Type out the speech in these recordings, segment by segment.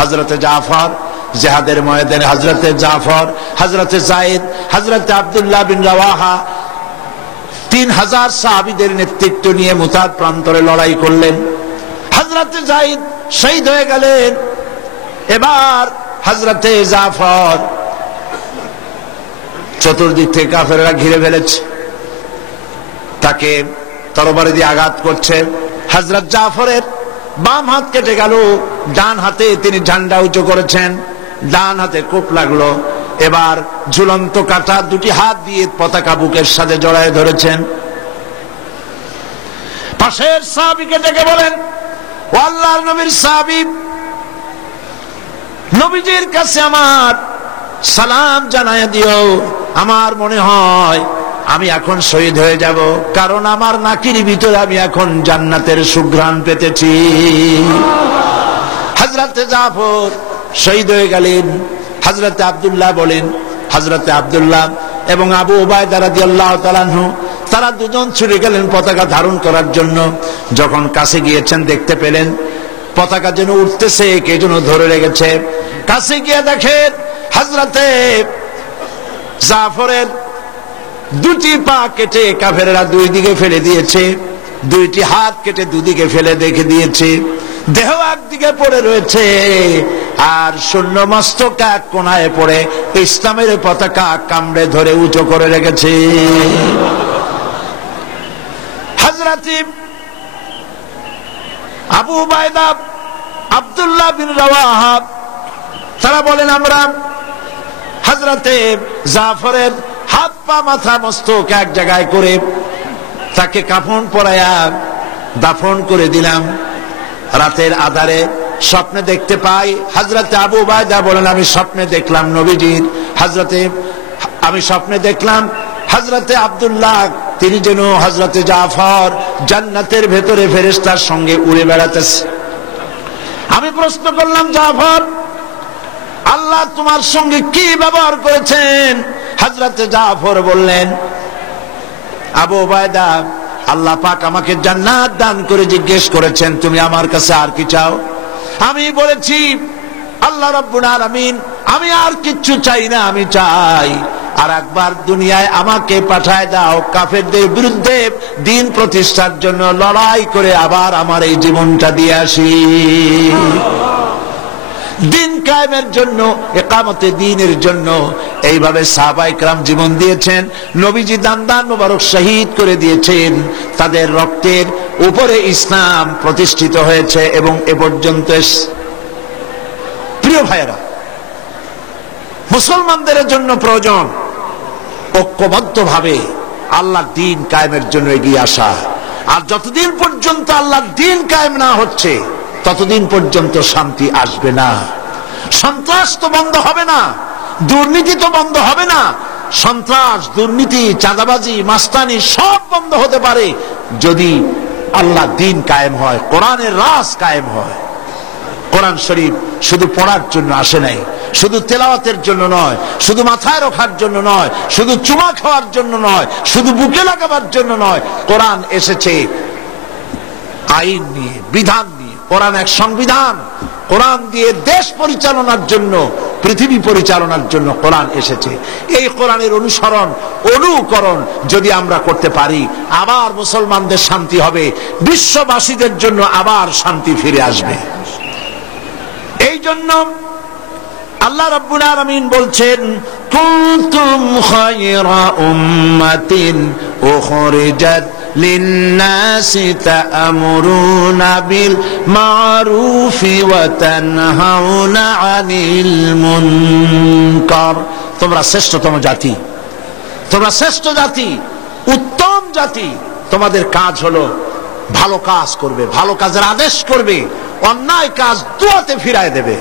হযরতে জাফর, জিহাদের ময়দানে হযরতে জাফর, হযরতে যায়েদ, হযরতে আব্দুল্লাহ বিন রাওয়াহা 3000 সাহাবীদের নেতৃত্ব নিয়ে মুতাদ প্রান্তরে লড়াই করলেন। হযরতে যায়েদ শহীদ হয়ে গেলেন। এবার হযরতে জাফর, চতুর্দিক থেকে কাফেররা ঘিরে ফেলেছে, তাকে তরবারি দিয়ে আঘাত করছে। হযরত জাফরের বাম হাত কেটে গেল, ডান হাতে তিনি ঝান্ডা উঁচু করেছেন, ডান হাতে কোপ লাগলো। এবার ঝুলন্ত কাঁটা দুটি হাত দিয়ে পতাকা বুকের সাথে জড়ায় ধরেছেন। পাশের সাহাবীকে ডেকে বলেন, ও আল্লাহর নবীর সাহাবী, নবীজির কাছে আমার সালাম জানায় দিও। আমার মনে হয় আমি এখন শহীদ হয়ে যাব, কারণ আমার নাকির ভিতরে আমি এখন জান্নাতের সুঘ্রাণ পেতেছি। হযরতে জাফর শহীদ হয়ে গেলেন। হযরতে আব্দুল্লাহ বলেন, হযরতে আব্দুল্লাহ এবং আবু উবায়দা রাদিয়াল্লাহু তাআলা আনহু, তারা দুজন ছুটে গেলেন পতাকা ধারণ করার জন্য। যখন কাছে গিয়েছেন দেখতে পেলেন পতাকা যেন উঠতেছে, কে যেন ধরে রেখেছে। কাছে গিয়ে দেখেন হযরতে জাফরের দুটি পা কেটে কাফেররা দুই দিকে ফেলে দিয়েছে, দুইটি হাত কেটে দুদিকে ফেলে দেখে দিয়েছে, দেহ একদিকে পড়ে রয়েছে, আর শূন্য মস্তক এক কোণায় পড়ে ইসলামের পতাকা কামড়ে ধরে উঁচু করে রেখেছে। হযরতে আবু উবায়দা, আব্দুল্লাহ বিন রাওয়াহা, তারা বলেন আমরা হযরতে জাফরের হাত পা মাথা মস্তক এক জায়গায় করে তাকে কাফন পরায়া দাফন করে দিলাম। রাতের আধারে স্বপ্নে দেখতে পাই, হযরতে আবু উবায়দা বলেন আমি স্বপ্নে দেখলাম নবীজির, আমি স্বপ্নে দেখলাম হযরতে আব্দুল্লাহ তিনি যেন হযরতে জাফর জান্নাতের ভেতরে ফেরেশতার সঙ্গে উড়ে বেড়াতেছে। আমি প্রশ্ন করলাম, জাফর, আল্লাহ তোমার সঙ্গে কি ব্যবহার করেছেন? হযরতে জাফর বললেন, আবু উবায়দা, আল্লাহ পাক আমাকে জান্নাত দান করে জিজ্ঞেস করেছেন তুমি আমার কাছে আর কি চাও? আমি বলেছি, আল্লাহ রাব্বুল আলামিন, আমি আর কিচ্ছু চাই না, আমি চাই আর একবার দুনিয়ায় আমাকে পাঠায় দাও, কাফেরদের বিরুদ্ধে দিন প্রতিষ্ঠার জন্য লড়াই করে আবার আমার এই জীবনটা দিয়ে আসি। দিন কায়েমের জন্য, ইকামতে দ্বীনের জন্য এইভাবে সাহাবায়ে কেরাম জীবন দিয়েছেন। নবীজি দান মোবারক শহীদ করে দিয়েছেন, তাদের রক্তের উপরে ইসলাম প্রতিষ্ঠিত হয়েছে এবং এ পর্যন্ত। প্রিয় ভাইয়েরা, মুসলমানদের জন্য প্রয়োজন ঐক্যবদ্ধভাবে আল্লাহর দ্বীন কায়েমের জন্য এগিয়ে আসা। আর যতদিন পর্যন্ত আল্লাহর দ্বীন কায়েম না হচ্ছে ততদিন পর্যন্ত শান্তি আসবে না। সন্ত্রাস তো বন্ধ হবে না, দুর্নীতি তো বন্ধ হবে না। সন্ত্রাস, দুর্নীতি, চাঁদাবাজি, মাস্তানি সব বন্ধ হতে পারে যদি আল্লাহর দ্বীন কায়েম হয়, কোরআনের রাজ কায়েম হয়। কোরআন শরীফ শুধু পড়ার জন্য আসে নাই, শুধু তেলাওয়াতের জন্য নয়, শুধু মাথায় রাখার জন্য নয়, শুধু চুমা খাওয়ার জন্য নয়, শুধু বুকে লাগাবার জন্য নয়। কোরআন এসেছে আইন নিয়ে, বিধান নিয়ে। কোরআন এক সংবিধান। কোরআন দিয়ে দেশ পরিচালনার জন্য, পৃথিবী পরিচালনার জন্য কোরআন এসেছে। এই কোরআনের অনুসরণ, অনুকরণ যদি আমরা করতে পারি, আবার মুসলমানদের শান্তি হবে, বিশ্ববাসীদের জন্য আবার শান্তি ফিরে আসবে। এই জন্য আল্লাহ রাব্বুল আলামিন বলছেন, কুনতুম খায়রা উম্মাতিন উখরিজাত লিন-নাসি তা'মুরুনা বিল মা'রুফি ওয়া তানহাউনা আনিল মুনকার। তোমরা শ্রেষ্ঠতম জাতি, তোমরা শ্রেষ্ঠ জাতি, উত্তম জাতি। তোমাদের কাজ হলো ভালো কাজ করবে, ভালো কাজের আদেশ করবে, অন্যায় কাজ দুয়াতে ফিরায় দেবে।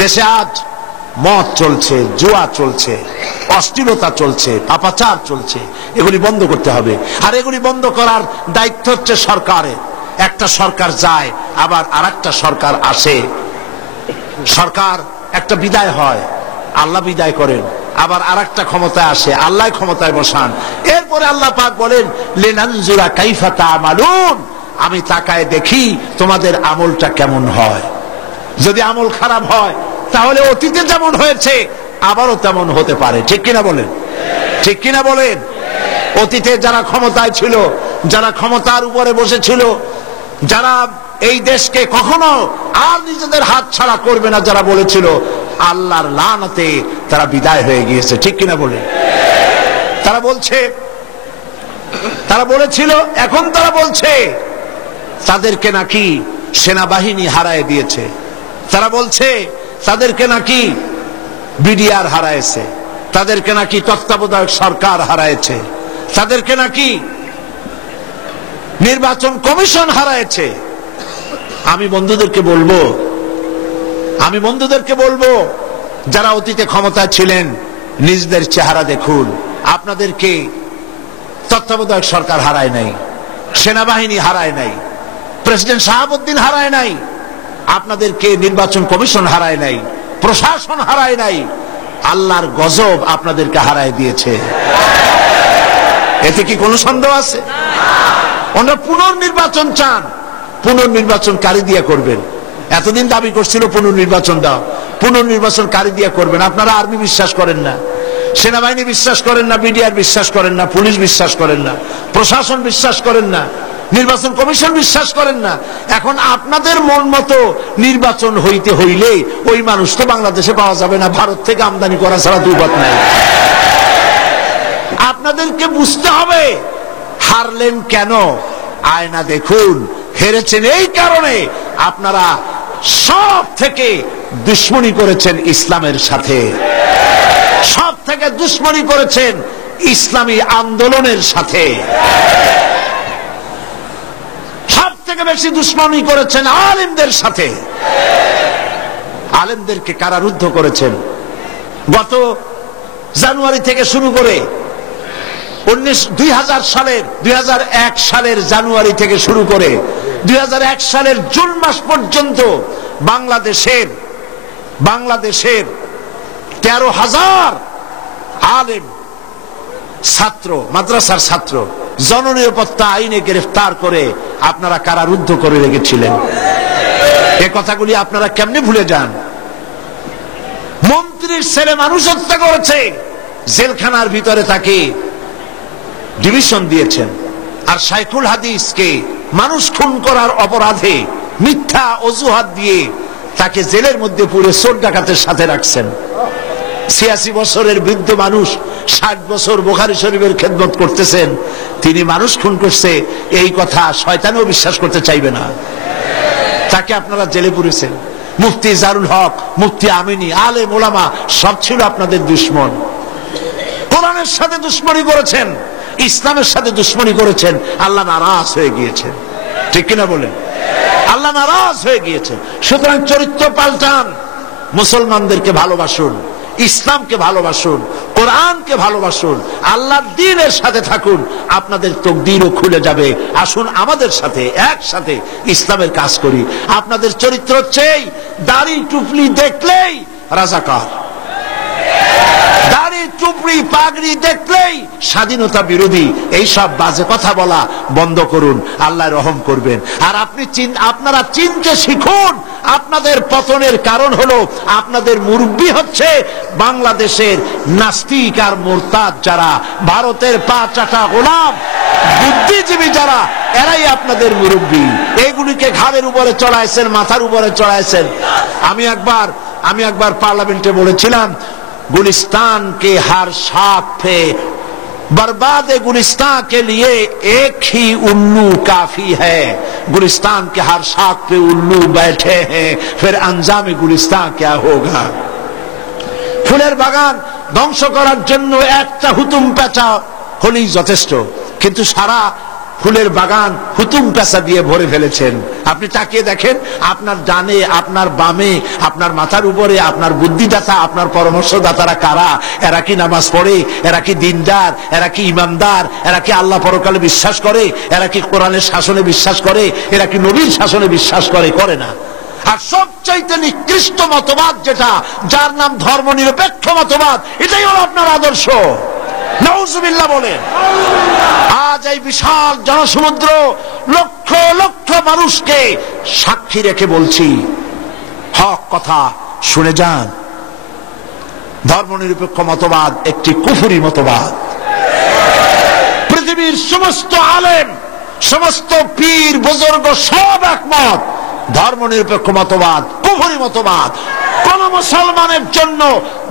দেশে আজ মদ চলছে, জুয়া চলছে, অশ্লীলতা চলছে, পাপাচার চলছে, এগুলি বন্ধ করতে হবে। আর এগুলি বন্ধ করার দায়িত্ব হচ্ছে সরকারের। একটা সরকার যায়, আবার আরেকটা সরকার আসে। সরকার একটা বিদায় হয়, আল্লাহ বিদায় করেন, আবার আরেকটা ক্ষমতায় আসে, আল্লাহ ক্ষমতায় বসান। এরপরে আল্লাহ পাক বলেন, লিনানজুরা কাইফা তা'মালুন, আমি তাকায় দেখি তোমাদের আমলটা কেমন হয়। যদি আমল খারাপ হয় তাহলে অতীতে যেমন হয়েছে আবারও তেমন হতে পারে। ঠিক কিনা বলেন? ঠিক কিনা বলেন? অতীতে যারা ক্ষমতায় ছিল, যারা ক্ষমতার উপরে বসেছিল, যারা এই দেশকে কখনো আর নিজেদের হাত ছাড়া করবে না যারা বলেছিল, আল্লাহর লানতে তারা বিদায় হয়ে গিয়েছে। ঠিক কিনা বলেন? তারা বলেছিল, এখন তারা বলছে তাদেরকে নাকি সেনাবাহিনী হারায় দিয়েছে, তারা বলছে তাদেরকে নাকি বিডিআর হারাইছে, তাদেরকে নাকি তত্ত্বাবধায়ক সরকার হারাইছে, তাদেরকে নাকি নির্বাচন কমিশন হারাইছে। আমি বন্ধুদেরকে বলবো যারা অতীতে ক্ষমতায় ছিলেন, নিজেদের চেহারা দেখুন। আপনাদেরকে তত্ত্বাবধায়ক সরকার হারায় নাই, সেনাবাহিনী হারায় নাই, প্রেসিডেন্ট শাহাবুদ্দিন হারায় নাই, আপনাদেরকে নির্বাচন কমিশন হারায় নাই, প্রশাসন হারায় নাই, আল্লাহর গজব আপনাদেরকে হারায় দিয়েছে। এতে কি কোনো সন্দেহ আছে? ওনারা পুনর্নির্বাচন চান, পুনর্নির্বাচন কারি দিয়ে করবেন। এতদিন দাবি করছিল পুনর্নির্বাচন দাও, পুনর্নির্বাচন কারি দিয়ে করবেন। আপনারা আর্মি বিশ্বাস করেন না, সেনাবাহিনী বিশ্বাস করেন না, বিডিআর বিশ্বাস করেন না, পুলিশ বিশ্বাস করেন না, প্রশাসন বিশ্বাস করেন না, নির্বাচন কমিশন বিশ্বাস করেন না। এখন আপনাদের মন মতো নির্বাচন হইতে হইলে ওই মানুষ তো বাংলাদেশে পাওয়া যাবে না, ভারত থেকে আমদানি করা ছাড়া দুই পথ নাই। আপনাদেরকে বুঝতে হবে হারলেন কেন। আয়না দেখুন, হেরেছেন এই কারণে আপনারা সব থেকে দুশ্মনী করেছেন ইসলামের সাথে, সব থেকে দুশ্মনী করেছেন ইসলামী আন্দোলনের সাথে, সব থেকে বেশি দুশ্মনী করেছেন আলেমদের সাথে। আলেমদেরকে কারারুদ্ধ করেছেন। গত জানুয়ারি থেকে শুরু করে 2001 সালের জানুয়ারি থেকে শুরু করে 2001 সালের জুন মাস পর্যন্ত বাংলাদেশের 13,000 আলেম ছাত্র, মাদ্রাসার ছাত্র জননিরাপত্তা আইনে গ্রেফতার করে আপনারা কারারুদ্ধ করে রেখেছিলেন। এই কথাগুলি আপনারা কেমনে ভুলে যান? মন্ত্রীর ছেলে মানুষ হত্যা করেছে, জেলখানার ভিতরে তাকে ডিভিশন দিয়েছেন। আর শাইখুল হাদিসকে মানুষ খুন করার অপরাধে মিথ্যা অজুহাত দিয়ে তাকে জেলের মধ্যে পুরে চোর ডাকাতের সাথে রাখছেন। 86 বছরের বৃদ্ধ মানুষ 60 বছর বুখারী শরীফের খেদমত করতেছেন, তিনি মানুষ খুন করছে এই কথা শয়তানও বিশ্বাস করতে চাইবে না। তাকে আপনারা জেলে পুরেছেন। মুফতি জারুল হক, মুফতি আমিনী, আলেম ওলামা সব ছিল আপনাদের দুশমন। কোরআনের সাথে দুশমনী করেছেন, ইসলামের সাথে দুশমনী করেছেন, আল্লাহ নারাজ হয়ে গিয়েছেন। ঠিক কিনা বলেন? আল্লাহ নারাজ হয়ে গিয়েছেন। সুতরাং চরিত্র পাল্টান, মুসলমানদেরকে ভালোবাসুন, ইসলামকে ভালোবাসুন, কোরআনকে ভালোবাসুন, আল্লাহর দ্বীনের সাথে থাকুন, আপনাদের তকদীরও খুলে যাবে। আসুন আমাদের সাথে একসাথে ইসলামের কাজ করি। আপনাদের চরিত্র হচ্ছে দাড়ি টুপলি দেখলেই রাজাকার, দাড়ি টুপলি পাগড়ি দেখলেই স্বাধীনতা বিরোধী। এই সব বাজে কথা বলা বন্ধ করুন, আল্লাহ রহম করবেন। আর আপনারা চিনতে শিখুন, আপনাদের পতনের কারণ হলো আপনাদের মুরব্বী হচ্ছে বাংলাদেশের নাস্তিক আর মুরতাদ যারা, ভারতের পা চাটা গোলাম বুদ্ধিজীবী যারা, এরাই আপনাদের মুরব্বী। এইগুলিকে ঘাড়ের উপরে চড়াইছেন, মাথার উপরে চড়াইছেন। আমি একবার পার্লামেন্টে বলেছিলাম, गुलिस्तान के हर शाख पे बर्बाद गुलिस्तान के लिए एक ही उल्लू काफी है। गुलिस्तान के हर शाख पे उल्लू बैठे हैं, फिर अंजाम गुलिस्तान क्या होगा। ফুলের বাগান ধ্বংস করার জন্য একটা হুতুম পেঁচা হলেই যথেষ্ট, কিন্তু সারা ফুলের বাগান হুতুম পেঁচা দিয়ে ভরে ফেলেছেন। আপনি তাকিয়ে দেখেন, আপনার ডানে, আপনার বামে, আপনার মাথার উপরে আপনার বুদ্ধিদাতা, আপনার পরামর্শদাতারা কারা? এরা কি নামাজ পড়ে? এরা কি দিনদার? এরা কি ইমানদার? এরা কি আল্লাহ পরকালে বিশ্বাস করে? এরা কি কোরআনের শাসনে বিশ্বাস করে? এরা কি নবীর শাসনে বিশ্বাস করে? করে না। আর সবচাইতে নিকৃষ্ট মতবাদ যেটা, যার নাম ধর্ম নিরপেক্ষ মতবাদ, এটাই হলো আপনার আদর্শ। নাউজুবিল্লাহ বলেন। আজ এই বিশাল জনসমুদ্র, লক্ষ লক্ষ মানুষকে সাক্ষী রেখে বলছি, হক কথা শুনে যান। ধর্মনিরপেক্ষ মতবাদ একটি কুফরি মতবাদ। পৃথিবীর সমস্ত আলেম, সমস্ত পীর বুজুর্গ সব একমত, ধর্মনিরপেক্ষ মতবাদ কুফরি মতবাদ। কোন মুসলমানের জন্য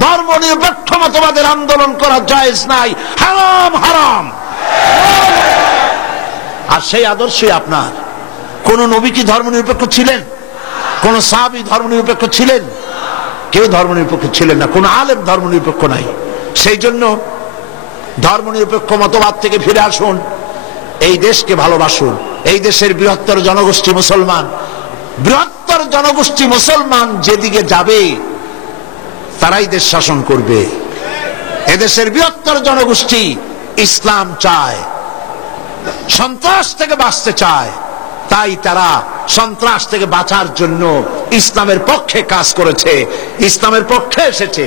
ধর্মনিরপেক্ষ মতবাদের আন্দোলন করা জায়েজ নাই, হারাম হারাম। আর সেই আদর্শই আপনার। কোন নবী কি ধর্মনিরপেক্ষ ছিলেন? কোন সাহাবী ধর্মনিরপেক্ষ ছিলেন? কেউ ধর্মনিরপেক্ষ ছিলেন না, কোন আলেম ধর্মনিরপেক্ষ নাই। সেই জন্য ধর্মনিরপেক্ষ মতবাদ থেকে ফিরে আসুন, এই দেশকে ভালোবাসুন। এই দেশের বৃহত্তর জনগোষ্ঠী মুসলমান, বৃহত্তর জনগোষ্ঠী মুসলমান যেদিকে যাবে তারাই দেশ শাসন করবে। এদেশের বৃহত্তর জনগোষ্ঠী ইসলাম চায়, সন্ত্রাস থেকে বাঁচতে চায়, তাই তারা সন্ত্রাস থেকে বাঁচার জন্য ইসলামের পক্ষে কাজ করেছে, ইসলামের পক্ষে এসেছে।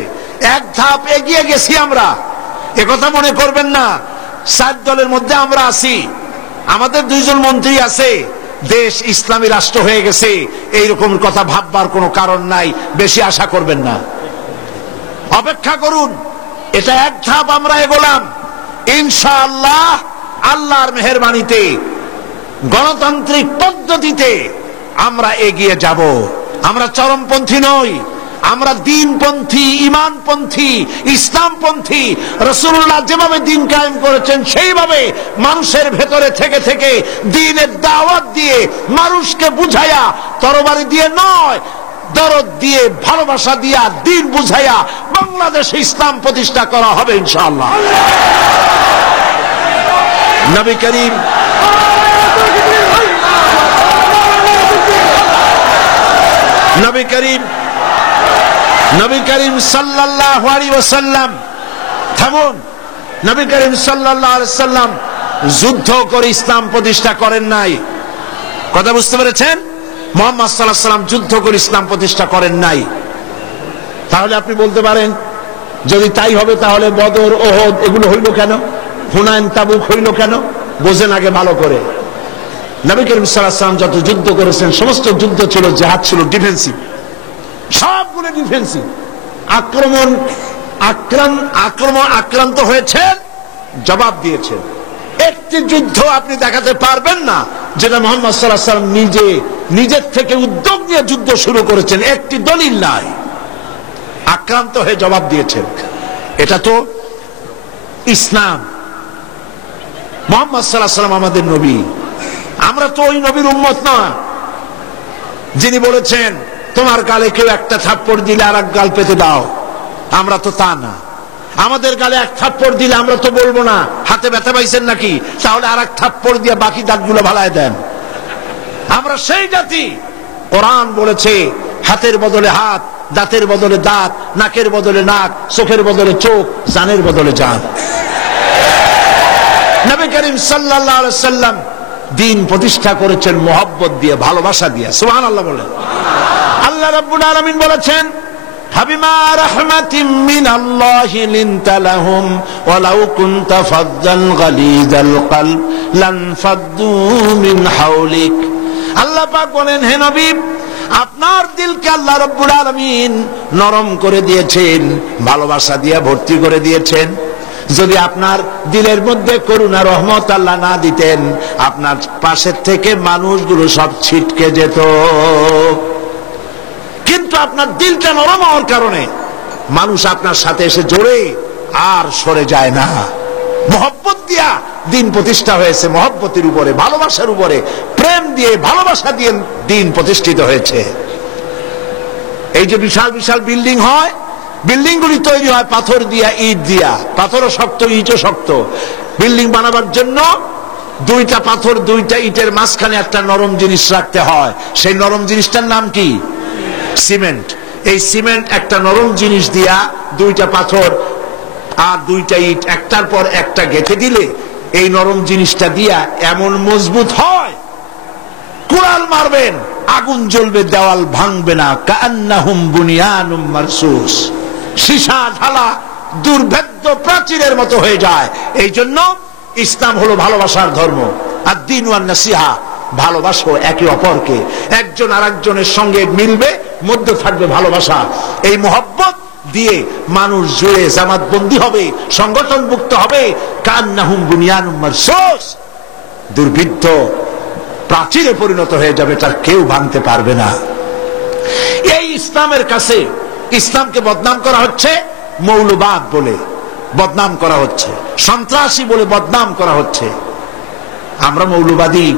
এক ধাপ এগিয়ে গেছি আমরা, একথা মনে করবেন না। 7 দলের মধ্যে আমরা আছি, আমাদের 2 জন মন্ত্রী আছে, দেশ ইসলামী রাষ্ট্র হয়ে গেছে, এইরকম কথা ভাববার কোনো কারণ নাই। বেশি আশা করবেন না, অপেক্ষা করুন। এটা এক ধাপ আমরা এগোলাম, ইনশাআল্লাহ আল্লাহর মেহেরবানিতে গণতান্ত্রিক পদ্ধতিতে আমরা এগিয়ে যাব। আমরা চরমপন্থী নই, আমরা দ্বীনপন্থী, ঈমানপন্থী, ইসলামপন্থী। রাসূলুল্লাহ যেভাবে দ্বীন কায়েম করেছেন সেইভাবে মানুষের ভেতরে থেকে থেকে দ্বীনের দাওয়াত দিয়ে, মানুষকে বুঝাইয়া, তরবারি দিয়ে নয়, দরদ দিয়ে, ভালোবাসা দিয়া, দ্বীন বুঝাইয়া বাংলাদেশে ইসলাম প্রতিষ্ঠা করা হবে ইনশাআল্লাহ। নবী করিম নবী করিম সাল্লাল্লাহু আলাইহি ওয়াসাল্লাম, থামুন, নবী করিম সাল্লাল্লাহু আলাইহি ওয়াসাল্লাম যুদ্ধ করে ইসলাম প্রতিষ্ঠা করেন নাই। কথা বুঝতে পেরেছেন? মুহাম্মদ সাল্লাল্লাহু আলাইহি ওয়াসাল্লাম যুদ্ধ করে ইসলাম প্রতিষ্ঠা করেন নাই। তাহলে আপনি বলতে পারেন, যদি তাই হবে তাহলে বদর, ওহদ এগুলো হইল কেন? হুনাইন, তাবুক হইল কেন? বোঝেন আগে ভালো করে। নবী করিম সাল্লাল্লাহু আলাইহি ওয়াসাল্লাম যত যুদ্ধ করেছেন সমস্ত যুদ্ধ ছিল, জিহাদ ছিল ডিফেন্সিভ, সবগুলো ডিফেন্সিভ। আক্রান্ত হয়েছেন, জবাব দিয়েছেন। একটি যুদ্ধ আপনি দেখাতে পারবেন না যেটা মুহাম্মদ সাল্লাল্লাহু আলাইহি ওয়াসাল্লাম নিজের থেকে উদ্যোগ নিয়ে যুদ্ধ শুরু করেছেন, একটি দলিল নাই। আক্রান্ত হয়ে জবাব দিয়েছেন, এটা তো ইসলাম। মুহাম্মদ সাল্লাল্লাহু আলাইহি ওয়াসাল্লাম আমাদের নবী, আমরা তো ওই নবীর উম্মত না যিনি বলেছেন তোমার গালে কেউ একটা থাপ্পড় দিলে আর এক গাল পেতে দাও। আমরা তো তা না। আমাদের গালে এক থাপ্পড় দিলে আমরা তো বলবো না হাতে ব্যথা পাইছেন নাকি, তাহলে আর এক থাপ্পড় দিয়ে বাকি দাঁতগুলো ভালায় দেন। আমরা সেই জাতি। কোরআন বলেছে হাতের বদলে হাত, দাঁতের বদলে দাঁত, নাকের বদলে নাক, চোখের বদলে চোখ, জানের বদলে জান। নবী করিম সাল্লাল্লাহু আলাইহি ওয়াসাল্লাম দ্বীন প্রতিষ্ঠা করেছেন মোহাব্বত দিয়ে, ভালোবাসা দিয়ে। সুবহানাল্লাহ বলেন। আল্লাহ রাব্বুল আলামিন বলেছেন, হাবিমা রাহমাতিম মিনাল্লাহি লিনতা লাহুম ওয়ালাউ কুনতা ফাজ্জান গালিযাল কলব লানফাদ্দু মিন হাওলিক। আল্লাহ পাক বলেন, হে নবী, আপনার দিলকে আল্লাহ রাব্বুল আলামিন নরম করে দিয়েছেন, ভালোবাসা দিয়ে ভর্তি করে দিয়েছেন। যদি আপনার দিলের মধ্যে করুণা রহমত আল্লাহ না দিতেন, আপনার পাশের থেকে মানুষগুলো সব ছিটকে যেত। কিন্তু আপনার দিলটা নরম হওয়ার কারণে মানুষ আপনার সাথে এসে জোরে আর সরে যায় না। মহব্বত দিয়া দ্বীন প্রতিষ্ঠা হয়েছে, মহব্বতের উপরে, ভালোবাসার উপরে, প্রেম দিয়ে, ভালোবাসা দিয়ে দ্বীন প্রতিষ্ঠিত হয়েছে। এই যে বিশাল বিশাল বিল্ডিং হয়, বিল্ডিং গুলি তৈরি হয় পাথর দিয়া, ইট দিয়া। পাথরও শক্ত, ইটও শক্ত। বিল্ডিং বানাবার জন্য 2টা পাথর, 2টা ইটের মাঝখানে একটা নরম জিনিস রাখতে হয়। সেই নরম জিনিসটার নাম কি? সিমেন্ট। এই সিমেন্ট একটা নরম জিনিস দিয়া 2টা পাথর আর 2টা ইট একটার পর একটা গেঁথে দিলে এই নরম জিনিসটা দিয়া এমন মজবুত হয়, কুড়াল মারবেন আগুন জ্বলবে, দেওয়াল ভাঙবে না। কান্নাহুম বুনিয়ানুম মারসুস, সীসা ঢালা দুর্ভেদ্য প্রাচীরের মতো হয়ে যায়। এই জন্য ইসলাম হলো ভালোবাসার ধর্ম। আর দ্বীন ওয়ান নাসিহা, ভালোবাসো একে অপরকে। একজন আরেকজনের সঙ্গে মিলবে, মধ্যে থাকবে ভালোবাসা। এই মহব্বত দিয়ে মানুষ জুড়ে জামাতবন্দি হবে, সংগঠন মুক্ত হবে। কান্নাহুম বুনিয়ানুম মারসুস, দুর্বৃত্ত প্রাচীরে পরিণত হয়ে যাবে, তার কেউ ভাঙতে পারবে না। এই ইসলামের কাছে ইসলামকে বদনাম করা হচ্ছে, মৌলবাদ বলে বদনাম করা হচ্ছে, সন্ত্রাসী বলে বদনাম করা হচ্ছে। আমরা মৌলবাদী,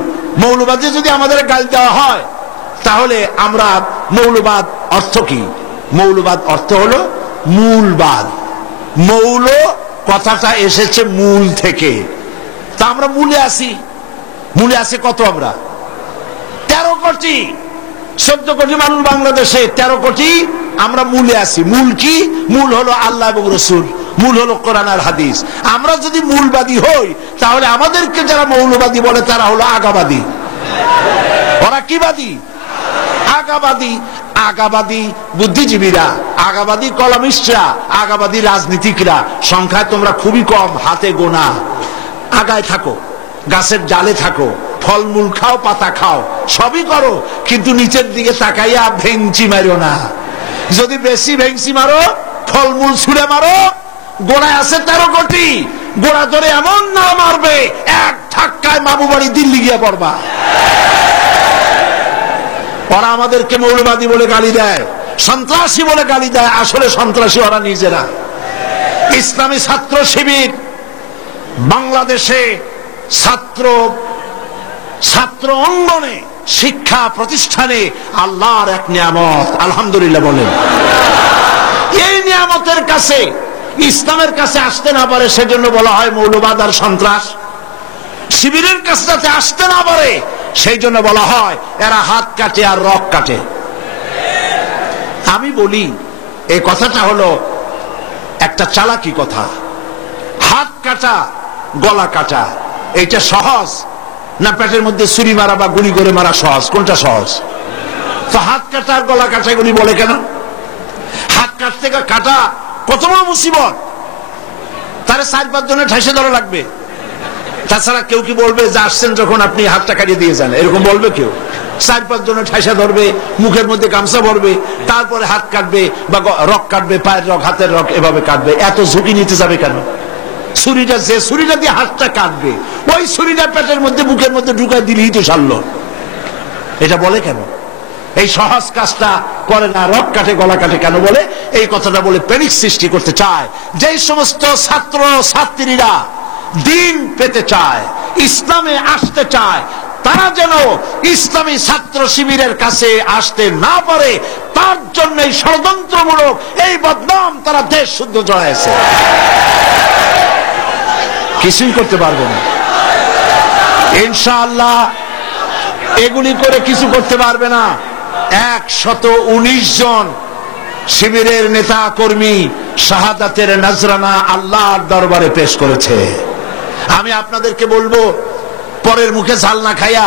মৌলবাদী যদি আমাদের গাল দেওয়া হয় তাহলে আমরা মৌলবাদ অর্থ কি? মৌলবাদ অর্থ হলো মূলবাদ। মৌল কথাটা এসেছে মূল থেকে, তা আমরা মূলে আসি। মূলে আছে কত? আমরা 13 কোটি, 14 কোটি মানুষ বাংলাদেশে, 13 কোটি আমরা মূলে আছি। মূল কি? মূল হলো আল্লাহ এবং রসুল, মূল হলো কোরআন আর হাদিস। আমরা যদি মূলবাদী হই তাহলে আমাদেরকে যারা মৌলবাদী বলে তারা হলো আগাবাদী। ওরা কি বাদী? আগাবাদী। আগাবাদী বুদ্ধিজীবীরা, আগাবাদী কলামিস্টরা, আগাবাদী রাজনীতিকরা সংখ্যায় তোমরা খুবই কম, হাতে গোনা। আগায় থাকো, গাছের ডালে থাকো, ফলমূল খাও, পাতা খাও, সবই করো, কিন্তু নিচের দিকে তাকাইয়া ভেঙচি মারো না। যদি বেশি ভেঙচি মারো, ফলমূল ছুঁড়ে মারো, গোড়ায় আছে 13 কোটি, গোড়া ধরে এমন না মারবে এক ধাক্কায় মামু বাড়ি দিল্লি গিয়ে পড়বা। ওরা আমাদেরকে মৌলবাদী বলে গালি দেয়, সন্ত্রাসী বলে গালি দেয়, আসলে সন্ত্রাসী ওরা নিজেরা। ইসলামী ছাত্র শিবির বাংলাদেশে ছাত্র অঙ্গনে, শিক্ষা প্রতিষ্ঠানে আল্লাহর এক নিয়ামত, আলহামদুলিল্লাহ বলেন। এই নিয়ামতের কাছে, ইসলামের কাছে আসতে না পারে সেজন্য বলা হয় মৌলবাদ আর সন্ত্রাস। শিবিরের কাছে যাতে আসতে না পারে সেই জন্য বলা হয় এরা হাত কাটে আর রক কাটে। আমি বলি এই কথাটা হলো একটা চালাকি কথা। হাত কাটা, গলা কাটা, এইটা সহজ না পেটের মধ্যে ছুরি মারা বা গুলি করে মারা সহজ? কোনটা সহজ? তো হাত কাটা আর গলা কাটা গুলি বলে কেন? হাত কাটতে কাটা কত বড় মুসিবত, তারে 4-5 জনের ঠাইসে ধরা লাগবে। তাছাড়া কেউ কি বলবে যে আসছেন যখন আপনি হাতটা কাটিয়ে দিয়ে যান, এরকম বলবে কেউ? 4-5 জনের ঠাইসা ধরবে, মুখের মধ্যে গামছা ভরবে, তারপরে হাত কাটবে বা রক কাটবে, পায়ের রক, হাতের রক, এভাবে কাটবে। এত ঝুঁকি নিতে যাবে কেন? ছুরিটা, যে ছুরিটা দিয়ে হাতটা কাটবে, ওই ছুরিটা পেটের মধ্যে, বুকের মধ্যে ঢুকাই দিলেই তো সারলো। এটা বলে কেন? এই সহজ কাজটা করে না, রক কাটে গলা কাটে কেন বলে? এই কথাটা বলে প্যানিক সৃষ্টি করতে চায়। যেই সমস্ত ছাত্র ছাত্রীরা দিন পেতে চায়, ইসলামে আসতে চায়, তারা যেন ইসলামী ছাত্র শিবিরের কাছে আসতে না পারে, তার জন্য ষড়যন্ত্রমূলক এই বদনাম তারা দেশ শুদ্ধ জড়াইছে। কিছুই করতে পারবে না ইনশাআল্লাহ, এগুলি করে কিছু করতে পারবে না। 119 জন শিবিরের নেতা কর্মী শাহাদাতের নজরানা আল্লাহর দরবারে পেশ করেছে। আমি আপনাদেরকে বলবো, পরের মুখে ঝাল না খাইয়া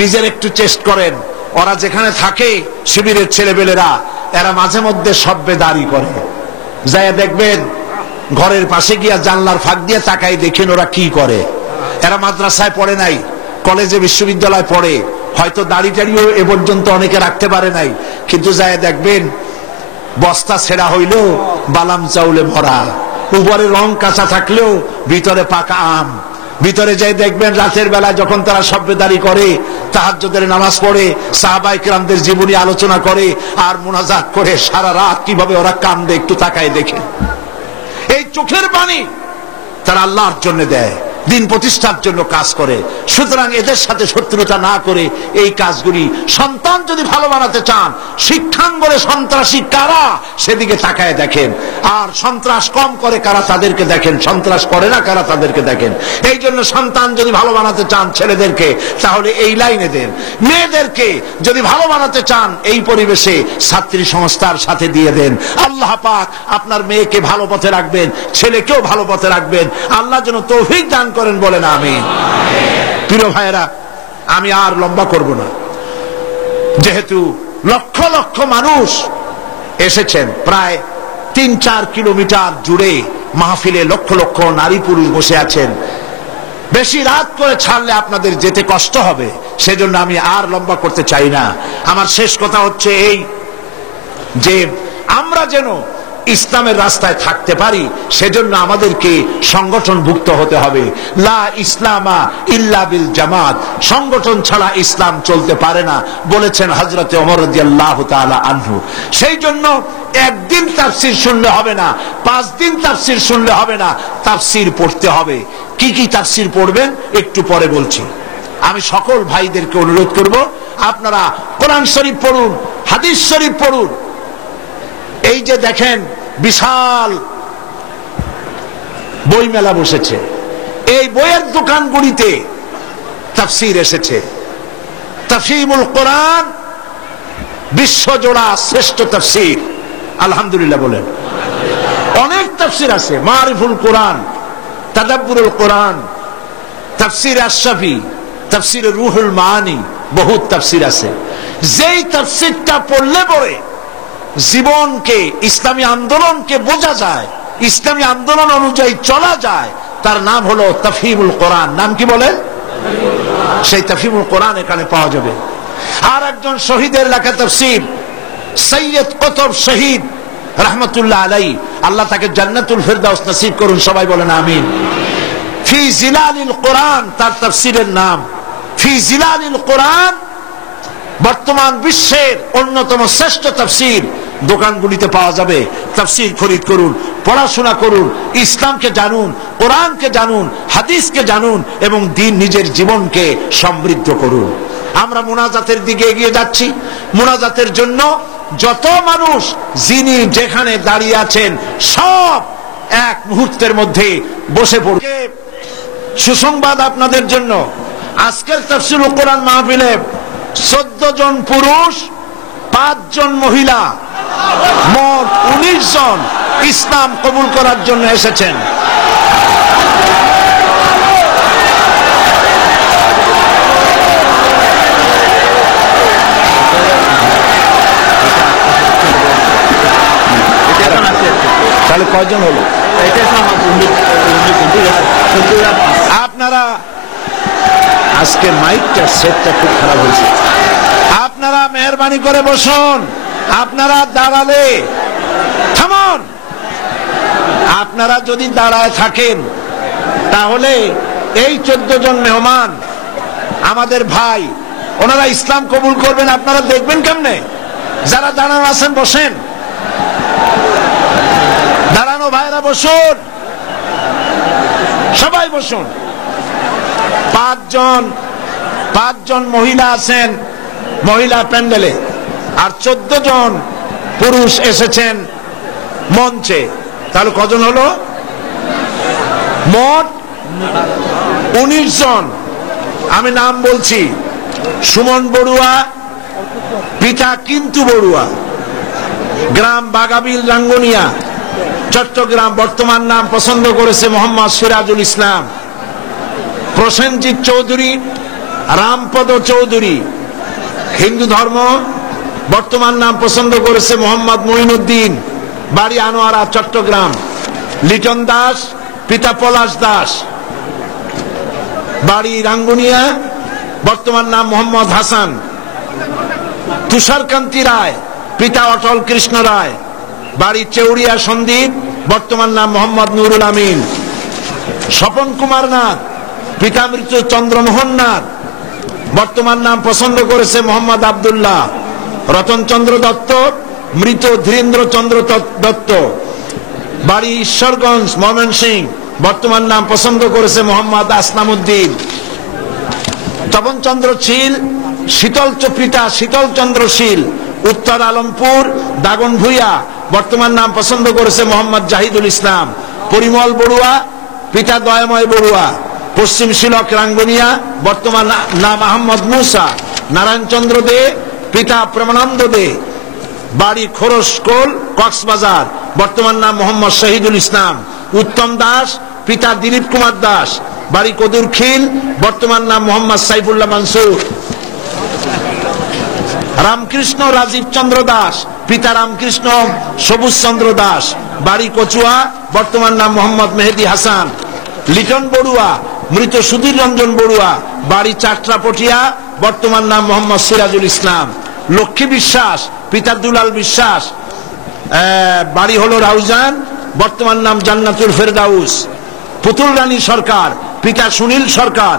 নিজের একটু চেষ্টা করেন। ওরা যেখানে থাকে শিবিরের ছেলেবেলেরা, এরা মাঝে মধ্যে সব্বে দাঁড়ি করে, যাই দেখবেন ঘরের পাশে গিয়া জানলার ফাঁক দিয়ে তাকাই দেখেন ওরা কি করে। এরা মাদ্রাসায় পড়ে নাই, কলেজে বিশ্ববিদ্যালয় পড়ে, হয়তো দাড়ি টাড়িও এ পর্যন্ত অনেকে রাখতে পারে নাই, কিন্তু যাই দেখবেন বস্তা ছেঁড়া হইলেও বালাম চাউলে ভরা, উপরে রং কাঁচা থাকলেও ভিতরে পাকা আম। ভিতরে যাই দেখবেন রাতের বেলা যখন তারা সব্বেদারি করে, তাহাজ্জুদের নামাজ পড়ে, সাহাবায়ে কেরামদের জীবনী আলোচনা করে আর মুনাজাত করে, সারা রাত কিভাবে ওরা কান্দে একটু তাকায় দেখে। এই চোখের পানি তারা আল্লাহর জন্য দেয়, দিন প্রতিষ্ঠার জন্য কাজ করে। সুতরাং এদের সাথে শত্রুতা না করে এই কাজগুলি, সন্তান যদি ভালো বানাতে চান, শিক্ষাঙ্গনে সন্ত্রাসী কারা সেদিকে তাকায় দেখেন, আর সন্ত্রাস কম করে কারা তাদেরকে দেখেন, সন্ত্রাস করে না কারা তাদেরকে দেখেন। এই জন্য সন্তান যদি ভালো বানাতে চান ছেলেদেরকে, তাহলে এই লাইনে দেন। মেয়েদেরকে যদি ভালো বানাতে চান এই পরিবেশে ছাত্রী সংস্থার সাথে দিয়ে দেন। আল্লাহ পাক আপনার মেয়েকে ভালো পথে রাখবেন, ছেলেকেও ভালো পথে রাখবেন। আল্লাহ যেন তৌফিক দান করেন, বলেন আমিন। প্রিয় ভাইয়েরা, আমি আর লম্বা করব না, যেহেতু লক্ষ লক্ষ মানুষ এসেছেন, প্রায় 3-4 কিলোমিটার জুড়ে মাহফিলে লক্ষ লক্ষ নারী পুরুষ বসে আছেন। বেশি রাত করে ছাড়লে আপনাদের যেতে কষ্ট হবে, সেজন্য আমি আর লম্বা করতে চাই না। আমার শেষ কথা হচ্ছে এই, যে আমরা যেন ইসলামের রাস্তায় থাকতে পারি, সেজন্য আমাদেরকে সংগঠনভুক্ত হতে হবে। লা ইসলামা ইল্লা বিল জামাত, সংগঠন ছাড়া ইসলাম চলতে পারে না বলেছেন হযরতে ওমর রাদিয়াল্লাহু তাআলা আনহু। সেই জন্য একদিন তাফসীর শুনলে হবে না, 5 দিন তাফসীর শুনলে হবে না, তাফসীর পড়তে হবে। কি কি তাফসীর পড়বেন একটু পরে বলছি। আমি সকল ভাইদেরকে অনুরোধ করব, আপনারা কোরআন শরীফ পড়ুন, হাদিস শরীফ পড়ুন। এই যে দেখেন বিশাল বই মেলা বসেছে, এই বইয়ের দোকানগুলিতে তাফসীর এসেছে। তাফসীরুল কোরআন বিশ্বজোড়া শ্রেষ্ঠ তাফসীর, আলহামদুলিল্লাহ বলেন। অনেক তাফসীর আছে, মারিফুল কোরআন, তাদাব্বুরুল কোরআন, তাফসীর আশ-শাফি, তাফসীর রুহুল মাআনি, বহুত তাফসীর আছে। যেই তাফসীরটা পড়লে পরে জীবনকে, ইসলামী আন্দোলনকে বোঝা যায়, ইসলামী আন্দোলন অনুযায়ী চলা যায়, তার নাম হলো তাফহিমুল কোরআন। নাম কি বলেন? সেই তাফহিমুল কোরআন এখানে পাওয়া যাবে। আর একজন শহীদের লেখা তাফসীর, সৈয়দ কুতুব শহীদ রাহমাতুল্লাহ আলাইহি, আল্লাহ তাকে জান্নাতুল ফেরদাউস নসিব করুন, সবাই বলেন আমিন। ফি জিলালিল কোরআন তার তাফসীরের নাম। ফি জিলালিল কোরআন বর্তমান বিশ্বের অন্যতম শ্রেষ্ঠ তাফসীর, দোকানগুলিতে পাওয়া যাবে। তাফসীর খরিদ করুন, পড়াশোনা করুন, ইসলামকে জানুন, কোরআনকে জানুন, হাদিসকে জানুন এবং দিন নিজের জীবনকে সমৃদ্ধ করুন। আমরা মুনাজাতের দিকে এগিয়ে যাচ্ছি। মুনাজাতের জন্য যত মানুষ যিনি যেখানে দাঁড়িয়ে আছেন সব এক মুহূর্তের মধ্যে বসে পড়বে। সুসংবাদ আপনাদের জন্য, আজকের তাফসীরুল কোরআন মাহফিলে 14 জন পুরুষ, 5 জন মহিলা, মোট 19 জন ইসলাম কবুল করার জন্য এসেছেন। তাহলে কয়জন হলো? আপনারা আজকে মাইকটার সেটটা খুব খারাপ হয়েছে, আপনারা মেহরবানি করে বসুন। আপনারা দাঁড়ালে থামুন। আপনারা যদি দাঁড়ায় থাকেন তাহলে এই 14 জন মেহমান আমাদের ভাই, ওনারা ইসলাম কবুল করবেন, আপনারা দেখবেন কেমনে? যারা দাঁড়ানো আছেন বসেন, দাঁড়ানো ভাইরা বসুন, সবাই বসুন। 5 জন মহিলা আছেন মহিলা প্যান্ডেলে, আর 14 জন পুরুষ এসেছেন মঞ্চে। তাহলে কজন হলো? মোট 19 জন। আমি নাম বলছি: সুমন বড়ুয়া, পিতা কিন্তু বড়ুয়া, গ্রাম বাগাবিল রাঙ্গুনিয়া, চট্টগ্রাম। বর্তমান নাম পছন্দ করেছে মোহাম্মদ সিরাজুল ইসলাম। প্রসেনজিৎ চৌধুরী, রামপদ চৌধুরী, হিন্দু ধর্ম। বর্তমান নাম পছন্দ করেছে মোহাম্মদ মঈনুদ্দিন, বাড়ি আনোয়ারা, চট্টগ্রাম। লিটন দাস, পিতা পলাশ দাস, বাড়ি রাঙ্গুনিয়া, বর্তমান নাম মোহাম্মদ হাসান। তুষারকান্তি রায়, পিতা অটল কৃষ্ণ রায়, বাড়ি চেউরিয়া সন্দ্বীপ, বর্তমান নাম মোহাম্মদ নুরুল আমিন। স্বপন কুমার নাথ, পিতা মৃত চন্দ্রমোহন নাথ, বর্তমান নাম পছন্দ করেছে মোহাম্মদ আব্দুল্লাহ। রতন চন্দ্র দত্ত, মৃত ধীরেন্দ্র চন্দ্র দত্ত, বাড়ি ঈশ্বরগঞ্জ, ময়মনসিংহ, বর্তমান নাম পছন্দ করেছে মোহাম্মদ আসলাম উদ্দিন। তপন চন্দ্র শীল, পিতা শীতল চন্দ্র শীল, উত্তর আলমপুর, দাগন ভুইয়া, বর্তমান নাম পছন্দ করেছে মোহাম্মদ জাহিদুল ইসলাম। পরিমল বড়ুয়া, পিতা দয়াময় বড়ুয়া, পশ্চিম শিলক রাঙ্গুনিয়া, বর্তমান নাম আহমদ মুসা। নারায়ণচন্দ্র দে, পিতা প্রেমানন্দ দে, বাড়ি খোরশকোল, কক্সবাজার, বর্তমান নাম মোহাম্মদ শহীদুল ইসলাম। উত্তম দাস, পিতা দিলীপ কুমার দাস, বাড়ি কদুরখিল, বর্তমান নাম মোহাম্মদ সাইফুল্লাহ মানসুর। রামকৃষ্ণ রাজীব চন্দ্র দাস, পিতা রামকৃষ্ণ সবুজ চন্দ্র দাস, বাড়ি কচুয়া, বর্তমান নাম মোহাম্মদ মেহেদি হাসান। লিটন বড়ুয়া, মৃত সুধীর রঞ্জন বড়ুয়া, বাড়ি চাটরাপটিয়া, বর্তমান নাম মোহাম্মদ সিরাজুল ইসলাম। লক্ষ্মী বিশ্বাস, পিতা দুলাল বিশ্বাস, বাড়ি হলো রাউজান, বর্তমান নাম জান্নাতুল ফেরদাউস। পুতুল রানী সরকার, পিতা সুনীল সরকার,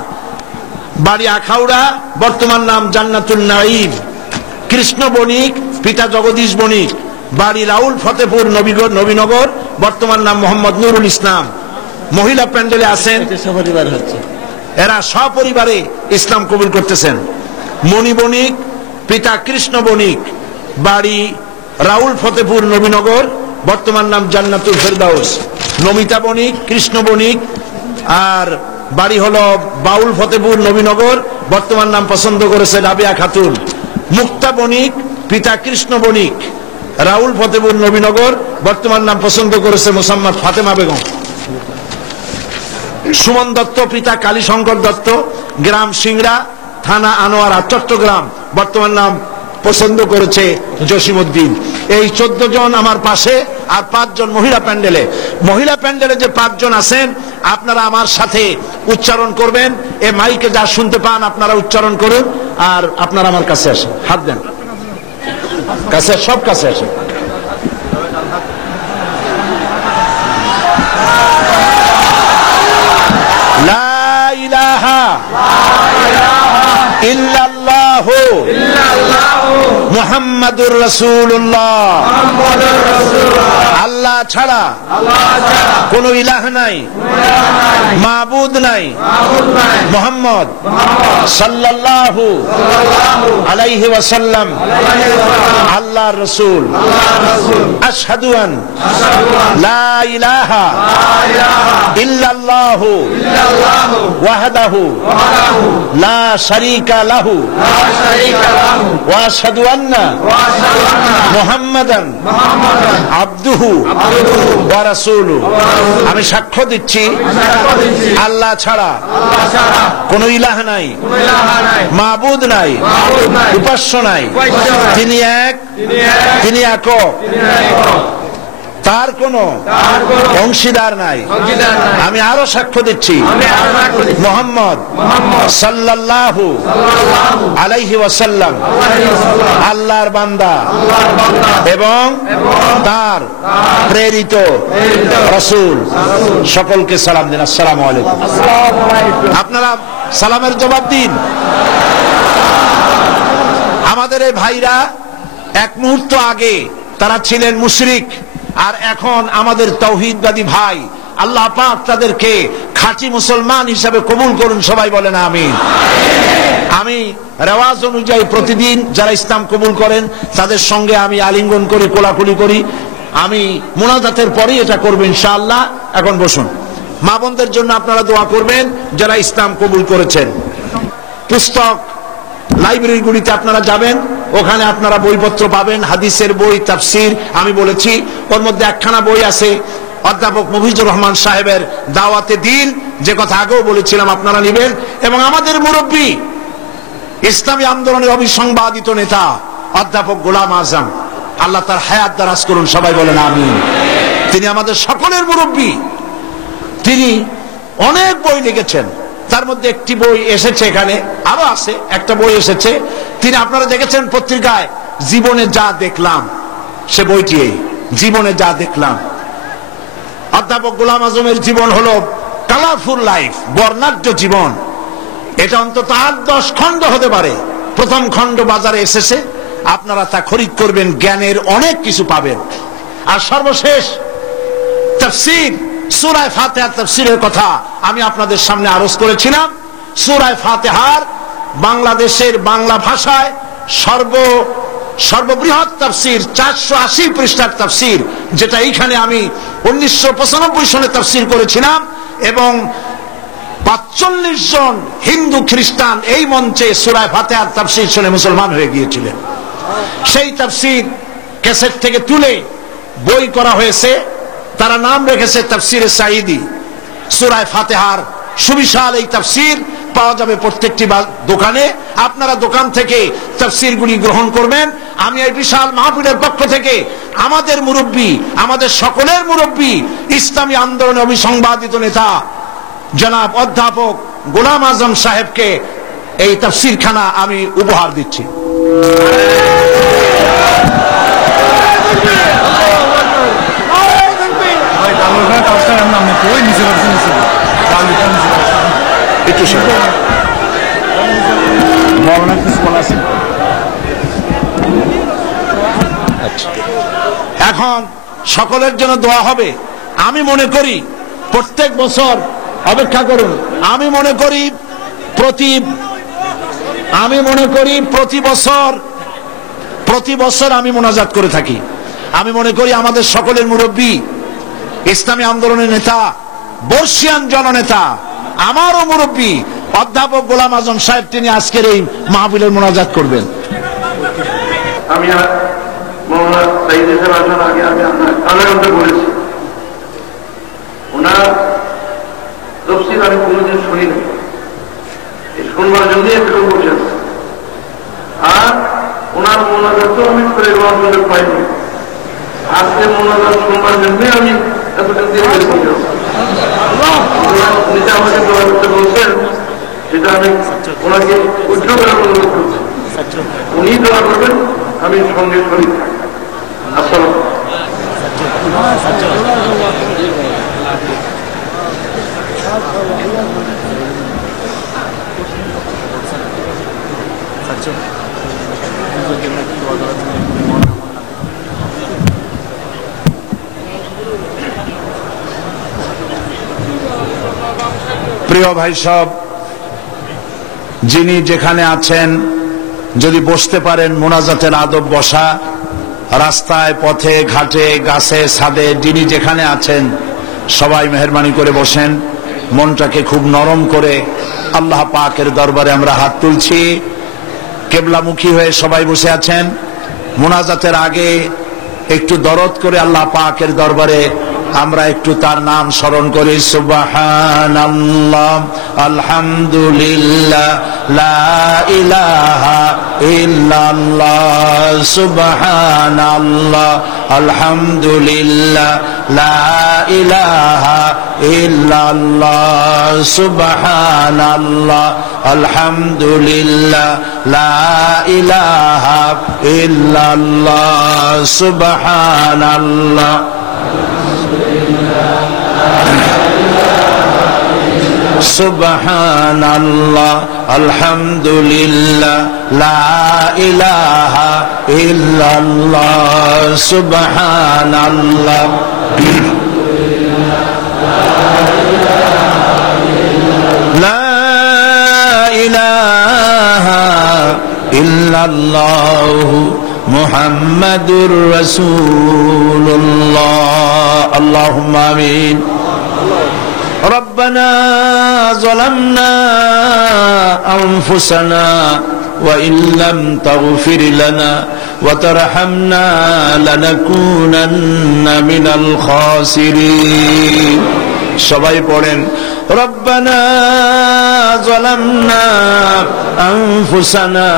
বাড়ি আখাউড়া, বর্তমান নাম জান্নাতুল নাঈম। কৃষ্ণ বণিক, পিতা জগদীশ বণিক, বাড়ি রাউল ফতেপুর নবীনগর, বর্তমান নাম মোহাম্মদ নুরুল ইসলাম। মহিলা প্যান্ডেলে আছেন, এরা সপরিবারে ইসলাম কবুল করতেছেন। মণি বণিক, পিতা কৃষ্ণ বণিক, বাড়ি রাউল ফতেপুর নবীনগর, বর্তমান নাম জান্নাতুল ফেরদাউস। নমিতা বণিক, কৃষ্ণ বণিক, আর বাড়ি হলো বাউল ফতেপুর নবীনগর, বর্তমান নাম পছন্দ করেছে রাবিয়া খাতুন। মুক্তা বণিক, পিতা কৃষ্ণ বণিক, রাউল ফতেপুর নবীনগর, বর্তমান নাম পছন্দ করেছে মোসাম্মদ ফাতেমা বেগম। সুমন দত্ত, পিতা কালীশঙ্কর দত্ত, গ্রাম সিংড়া, থানা আনোয়ারা, চট্টগ্রাম, বর্তমান নাম পছন্দ করেছে জসিমউদ্দিন। এই 14 জন আমার পাশে, আর 5 জন মহিলা প্যান্ডেলে। মহিলা প্যান্ডেলে যে 5 জন আছেন, আপনারা আমার সাথে উচ্চারণ করবেন। এ মাইকে যা শুনতে পান আপনারা উচ্চারণ করুন। আর আপনারা আমার কাছে আসেন, হাত দেন, কাছে, সব কাছে আসেন। লা ইলাহা ইল্লাল্লাহু মুহাম্মাদুর রাসূলুল্লাহ। আল্লাহ ছাড়া কোন ইলাহ নাই, মাবুদ নাই, মুহাম্মদ সাল্লাল্লাহু আলাইহি ওয়াসাল্লাম আল্লাহর রাসূল। আশহাদু আন লা ইলাহা ইল্লাল্লাহু ওয়াহদাহু লা শারীকা লাহু ওয়া আশহাদু আন্না মুহাম্মাদান আবদুহু ওয়া রাসূলুহু। আমি সাক্ষ্য দিচ্ছি আল্লাহ ছাড়া কোন ইলাহ নাই, মাবুদ নাই, উপাস্য নাই, তিনি এক, তিনি একক, তার কোন অংশীদার নাই। আমি আরো সাক্ষ্য দিচ্ছি মুহাম্মদ সাল্লাল্লাহু আলাইহি ওয়াসাল্লাম আল্লাহর বান্দা এবং তার প্রেরিত রাসূল। সকলকে সালাম দিন, আসসালামু আলাইকুম। আপনারা সালামের জবাব দিন। আমাদের এই ভাইরা এক মুহূর্ত আগে তারা ছিলেন মুশরিক, আর এখন আমাদের তাওহীদবাদী ভাই। আল্লাহ পাক তাদেরকে খাঁটি মুসলমান হিসাবে কবুল করুন, সবাই বলেন আমিন। আমি রেওয়াজ অনুযায়ী প্রতিদিন যারা ইসলাম কবুল করেন তাদের সঙ্গে আমি আলিঙ্গন করি, কোলাকুলি করি। আমি মুনাজাতের পরেই এটা করব ইনশাআল্লাহ। এখন বসুন। মা বোনদের জন্য আপনারা দোয়া করবেন যারা ইসলাম কবুল করেছেন। পুস্তক লাইব্রেরিগুলিতে আপনারা যাবেন, ওখানে আপনারা বইপত্র পাবেন, হাদিসের বই, তাফসীর। আমি বলেছি ওর মধ্যে একখানা বই আছে অধ্যাপক মফিজুর রহমান সাহেবের দাওয়াতে দ্বীন, যে কথা আগেও বলেছিলাম আপনারা নেবেন। এবং আমাদের মুরব্বী, ইসলামী আন্দোলনের অবিসংবাদিত নেতা অধ্যাপক গোলাম আজম, আল্লাহ তার হায়াত দারাজ করুন, সবাই বলেন আমিন। তিনি আমাদের সকলের মুরব্বী। তিনি অনেক বই লিখেছেন, তার মধ্যে একটি বই এসেছে, এখানে আরো আছে, একটা বই এসেছে। তিনি, আপনারা দেখেছেন পত্রিকায়, জীবনে যা দেখলাম, সে বইটি জীবনে যা দেখলাম। অধ্যাপক গোলাম আজমের জীবন হলো কালারফুল লাইফ, বর্ণাঢ্য জীবন। এটা অন্তত 8-10 খণ্ড হতে পারে। প্রথম খণ্ড বাজারে এসেছে, আপনারা তা খরিদ করবেন, জ্ঞানের অনেক কিছু পাবেন। আর সর্বশেষ তাফসীর সূরা ফাতিহার তাফসীরের কথা আমি আপনাদের সামনে আরজ করেছিলাম। সূরা ফাতিহার বাংলাদেশের বাংলা ভাষায় সর্ববৃহৎ তাফসীর, 480 পৃষ্ঠার তাফসীর, যেটা এইখানে আমি 1995 সনে তাফসীর করেছিলাম। এবং 45 জন হিন্দু খ্রিস্টান এই মঞ্চে সূরা ফাতিহার তাফসীর শুনে মুসলমান হয়ে গিয়েছিলেন। সেই তাফসীর ক্যাসেট থেকে তুলে বই করা হয়েছে, তারা নাম রেখেছে তাফসীরে সাঈদী। সূরা ফাতিহার সুবিশাল এই তাফসীর পাওয়া যাবে প্রত্যেকটি দোকানে। আপনারা দোকান থেকে তাফসীরগুলি গ্রহণ করবেন। আমি এই বিশাল মাহফিলের পক্ষ থেকে আমাদের মুরব্বী, আমাদের সকলের মুরব্বী, ইসলামী আন্দোলনের অবিসংবাদিত নেতা জনাব অধ্যাপক গোলাম আজম সাহেবকে এই তাফসীরখানা আমি উপহার দিচ্ছি। একটু এখন সকলের জন্য দোয়া হবে। আমি মনে করি প্রত্যেক বছর, অপেক্ষা করুন, আমি মনে করি প্রতি বছর আমি মোনাজাত করে থাকি। আমি মনে করি আমাদের সকলের মুরব্বী, ইসলামী আন্দোলনের নেতা, বর্ষিয়ান জননেতা, আমারও মুরব্বী অধ্যাপক গোলাম আজম সাহেব, তিনি আজকের এই মাহফিলের মোনাজাত করবেন। আমি মৌলানা সাইদ সাহেব আসার আগে আমি আপনার বলেছি, ওনার তফসিল আমি কোনোদিন শুনিনি, শুনবার জন্যই একটু বসে আছে। আর ওনার মোনাজাত তো আমি করে দেওয়ার সুযোগ পাইনি, আজকে মোনাজাত শুনবার জন্যই আমি এতদিন দিয়ে নিজে আমাকে দোয়া করতে বলছেন, সেটা আমি ওনাকে উজ্জ্বল করার অনুরোধ করছি। উনি দোয়া করবেন, আমি সঙ্গে শরীর থাকি। আসসালাম। প্রিয় ভাই সব, যিনি যেখানে আছেন যদি বসতে পারেন, মোনাজাতের আদব বসা, রাস্তায়, পথে, ঘাটে, গাছে, ছাদে, যিনি যেখানে আছেন সবাই মেহেরবানি করে বসেন। মনটাকে খুব নরম করে আল্লাহ পাকের দরবারে আমরা হাত তুলছি। কেবলামুখী হয়ে সবাই বসে আছেন। মোনাজাতের আগে একটু দরদ করে আল্লাহ পাকের দরবারে আমরা একটু তার নাম স্মরণ করি। সুবহানাল্লাহ, আলহামদুলিল্লাহ, লা ইলাহা ইল্লাল্লাহ, সুবহানাল্লাহ, আলহামদুলিল্লাহ, লা ইলাহা ইল্লাল্লাহ, সুবহানাল্লাহ, আলহামদুলিল্লাহ, লা ইলাহা ইল্লাল্লাহ, সুবহানাল্লাহ। সুবহানাল্লাহ, আলহামদুলিল্লাহ, লা ইলাহা ইল্লাল্লাহ, সুবহানাল্লাহ। লা ইলাহা ইল্লাল্লাহ মুহাম্মাদুর রাসূলুল্লাহ। আল্লাহুম্মা আমিন। ربنا ظلمنا أنفسنا وإن لم تغفر لنا وترحمنا لنكونن من الخاسرين। সবাই পড়েন, ربنا ظلمنا أنفسنا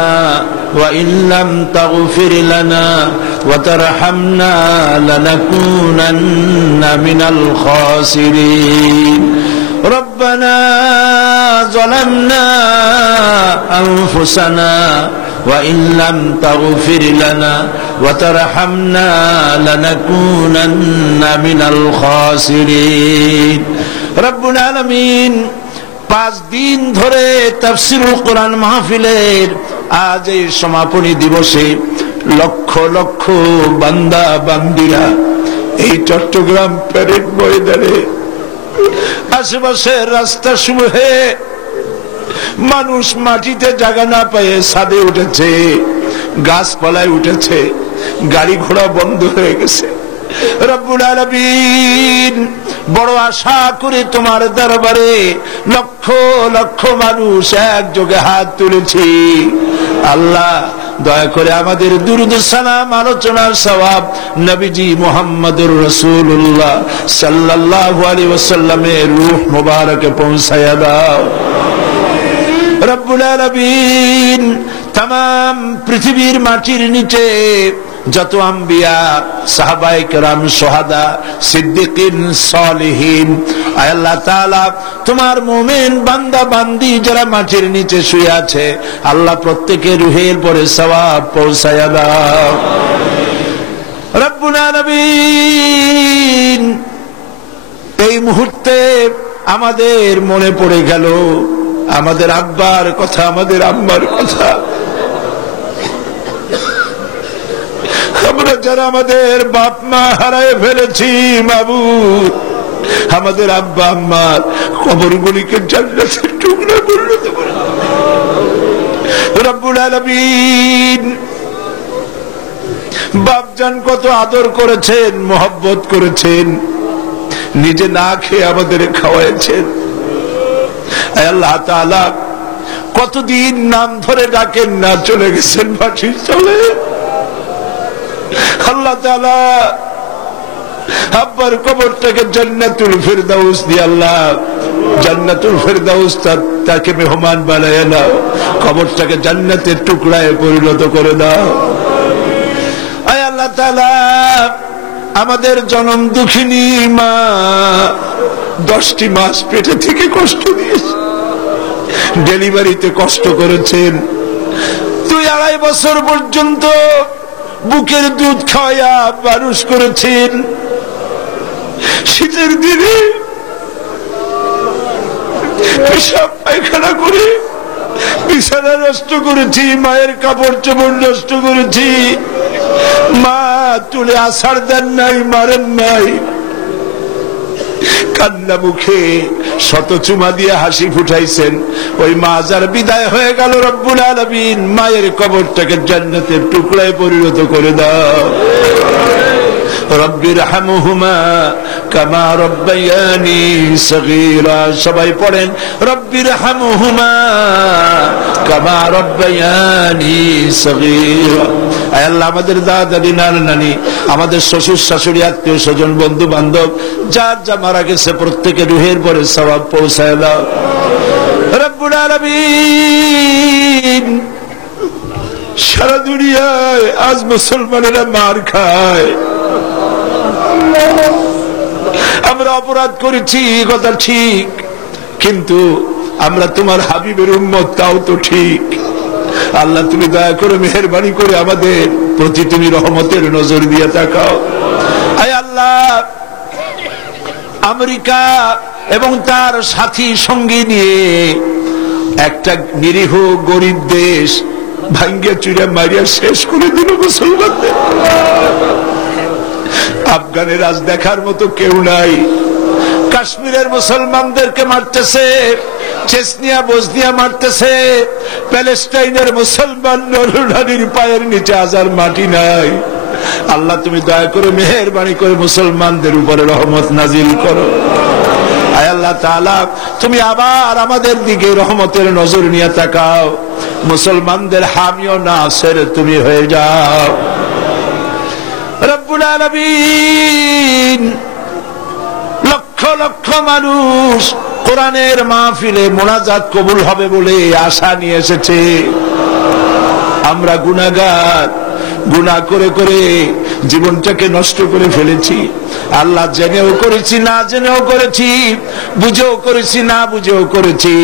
وإن لم تغفر لنا وترحمنا لنكونن من الخاسرين। ربنا ظلمنا أنفسنا وإن لم تغفر لنا وترحمنا لنكونن من الخاسرين। রব্বুল আলামিন 5 দিন ধরে তাফসীরুল কোরআন মাহফিলের আজ এই সমাপনী দিবসে লক্ষ লক্ষ বান্দা বান্দিরা এই চট্টগ্রাম প্যারেড ময়দানে, আশেপাশের রাস্তা সমূহে মানুষ মাটিতে জায়গা না পেয়ে ছাদে উঠেছে, গাছপালায় উঠেছে, গাড়ি ঘোড়া বন্ধ হয়ে গেছে। রব্বুল আলামিন, বড় আশা করে তোমার দরবারে লক্ষ লক্ষ মানুষ একযোগে হাত তুলেছি। আল্লাহ, দয়া করে আমাদের দুরূদ সালাম আলোচনার সওয়াব নবীজি মুহাম্মদুর রাসূলুল্লাহ সাল্লাল্লাহু আলাইহি ওয়াসাল্লামের রূহ মুবারকে পৌঁছায়া দাও। রব্বুল আলামিন, तमाम পৃথিবীর মাটির নিচে যত আম্বিয়া, সাহাবায়ে কেরাম, শুহাদা, সিদ্দিকিন, সালেহিন, আল্লাহ তাআলা তোমার মুমিন বান্দা বান্দি যারা মাটির নিচে শুয়ে আছে, আল্লাহ প্রত্যেকের রুহের পরে সওয়াব পৌঁছায়া দাও। রব্বুল আলামিন, এই মুহূর্তে আমাদের মনে পড়ে গেল আমাদের আব্বার কথা, আমাদের আম্মার কথা, আমরা যারা আমাদের বাপ মা হারায় ফেলেছি, মাবুদ আমাদের আব্বা আম্মার কবরগুলিকে জান্নাতের টুকরা পরিণত করে রব্বুল আলামিন। বাপজান কত আদর করেছেন, মহব্বত করেছেন, নিজে না খেয়ে আমাদের খাওয়াইছেন। আল্লাহ তাআলা কতদিন নাম ধরে ডাকেন না, চলে গেছেন ফাঁসির চলে। আল্লাহ তাআলা আব্বার কবরটাকে জান্নাতুল ফিরদাউস দিয়ে, আল্লাহ জান্নাতুল ফিরদাউস তাকে মেহমান বানায় নাও, কবরটাকে জান্নাতের টুকরায় পরিণত করে দাও। আয় আল্লাহ তাআলা আমাদের জনম দুঃখিনী মা 10টি মাস পেটে থেকে কষ্ট দিয়েছে, ডেলিভারিতে কষ্ট করেছেন, 2-2.5 বছর পর্যন্ত বুকের দুধ খাওয়া মানুষ করেছেন। শীতের দিনে পেশাব পায়খানা করে বিছানা নষ্ট করেছি, মায়ের কাপড় চোপড় নষ্ট করেছি। মা তুলে আছাড় দেন নাই, মারেন নাই, কান্না মুখে শত চুমা দিয়ে হাসি ফুটাইছেন। ওই মা যার বিদায় হয়ে গেল, রব্বুল আলামিন মায়ের কবরটাকে জান্নাতের টুকরায় পরিণত করে দাও। রব্বির হামহুমা কামা রব্বায়ানি সগীরা, সবাই পড়েন রব্বির হামহুমা কামা রব্বায়ানি সগীরা। আয় আল্লাহ আমাদের দাদা দাদি নানা নানি, আমাদের শ্বশুর শাশুড়ি, আত্মীয় স্বজন, বন্ধু বান্ধব যার যা মারা গেছে প্রত্যেকের রুহের পরে সওয়াব পৌঁছায় দাও রব্বুল আলামিন। সারা দুনিয়ায় আজ মুসলমানেরা মার খায়, আমরা অপরাধ করেছি কথা ঠিক, কিন্তু আমরা তোমার হাবিবের উম্মত, তাও তো ঠিক। আল্লাহ তুমি দয়া করে মেহেরবানি করে আমাদের প্রতি তুমি রহমতের নজর দিয়ে তাকাও। আয় আল্লাহ আমেরিকা এবং তার সাথী সঙ্গী নিয়ে একটা নিরীহ গরিব দেশ ভাঙ্গিয়া চুরিয়া মারিয়া শেষ করে দিল মুসলমানদের। আফগানের আজ দেখার মতো কেউ নাই, কাশ্মীরের মুসলমানদেরকে মারতেছে, চেচনিয়া বসনিয়া মারতেছে, প্যালেস্টাইনের মুসলমান নরনারীর পায়ের নিচে আজার মাটি নাই। আল্লাহ তুমি দয়া করে মেহেরবানি করে মুসলমানদের উপরে রহমত নাজিল করো। আয় আল্লাহ তাআলা তুমি আবার আমাদের দিকে রহমতের নজর নিয়ে তাকাও, মুসলমানদের হামি ও নাসির তুমি হয়ে যাও রব্বুল আলামিন। লক্ষ লক্ষ মানুষ কোরআনের মাহফিলে মোনাজাত কবুল হবে বলে আশা নিয়ে এসেছে। আমরা গুনাহগার, গুনাহ করে করে জীবনটাকে নষ্ট করে ফেলেছি। আল্লাহ জেনেও করেছি, না জেনেও করেছি, বুঝেও করেছি, না বুঝেও করেছি।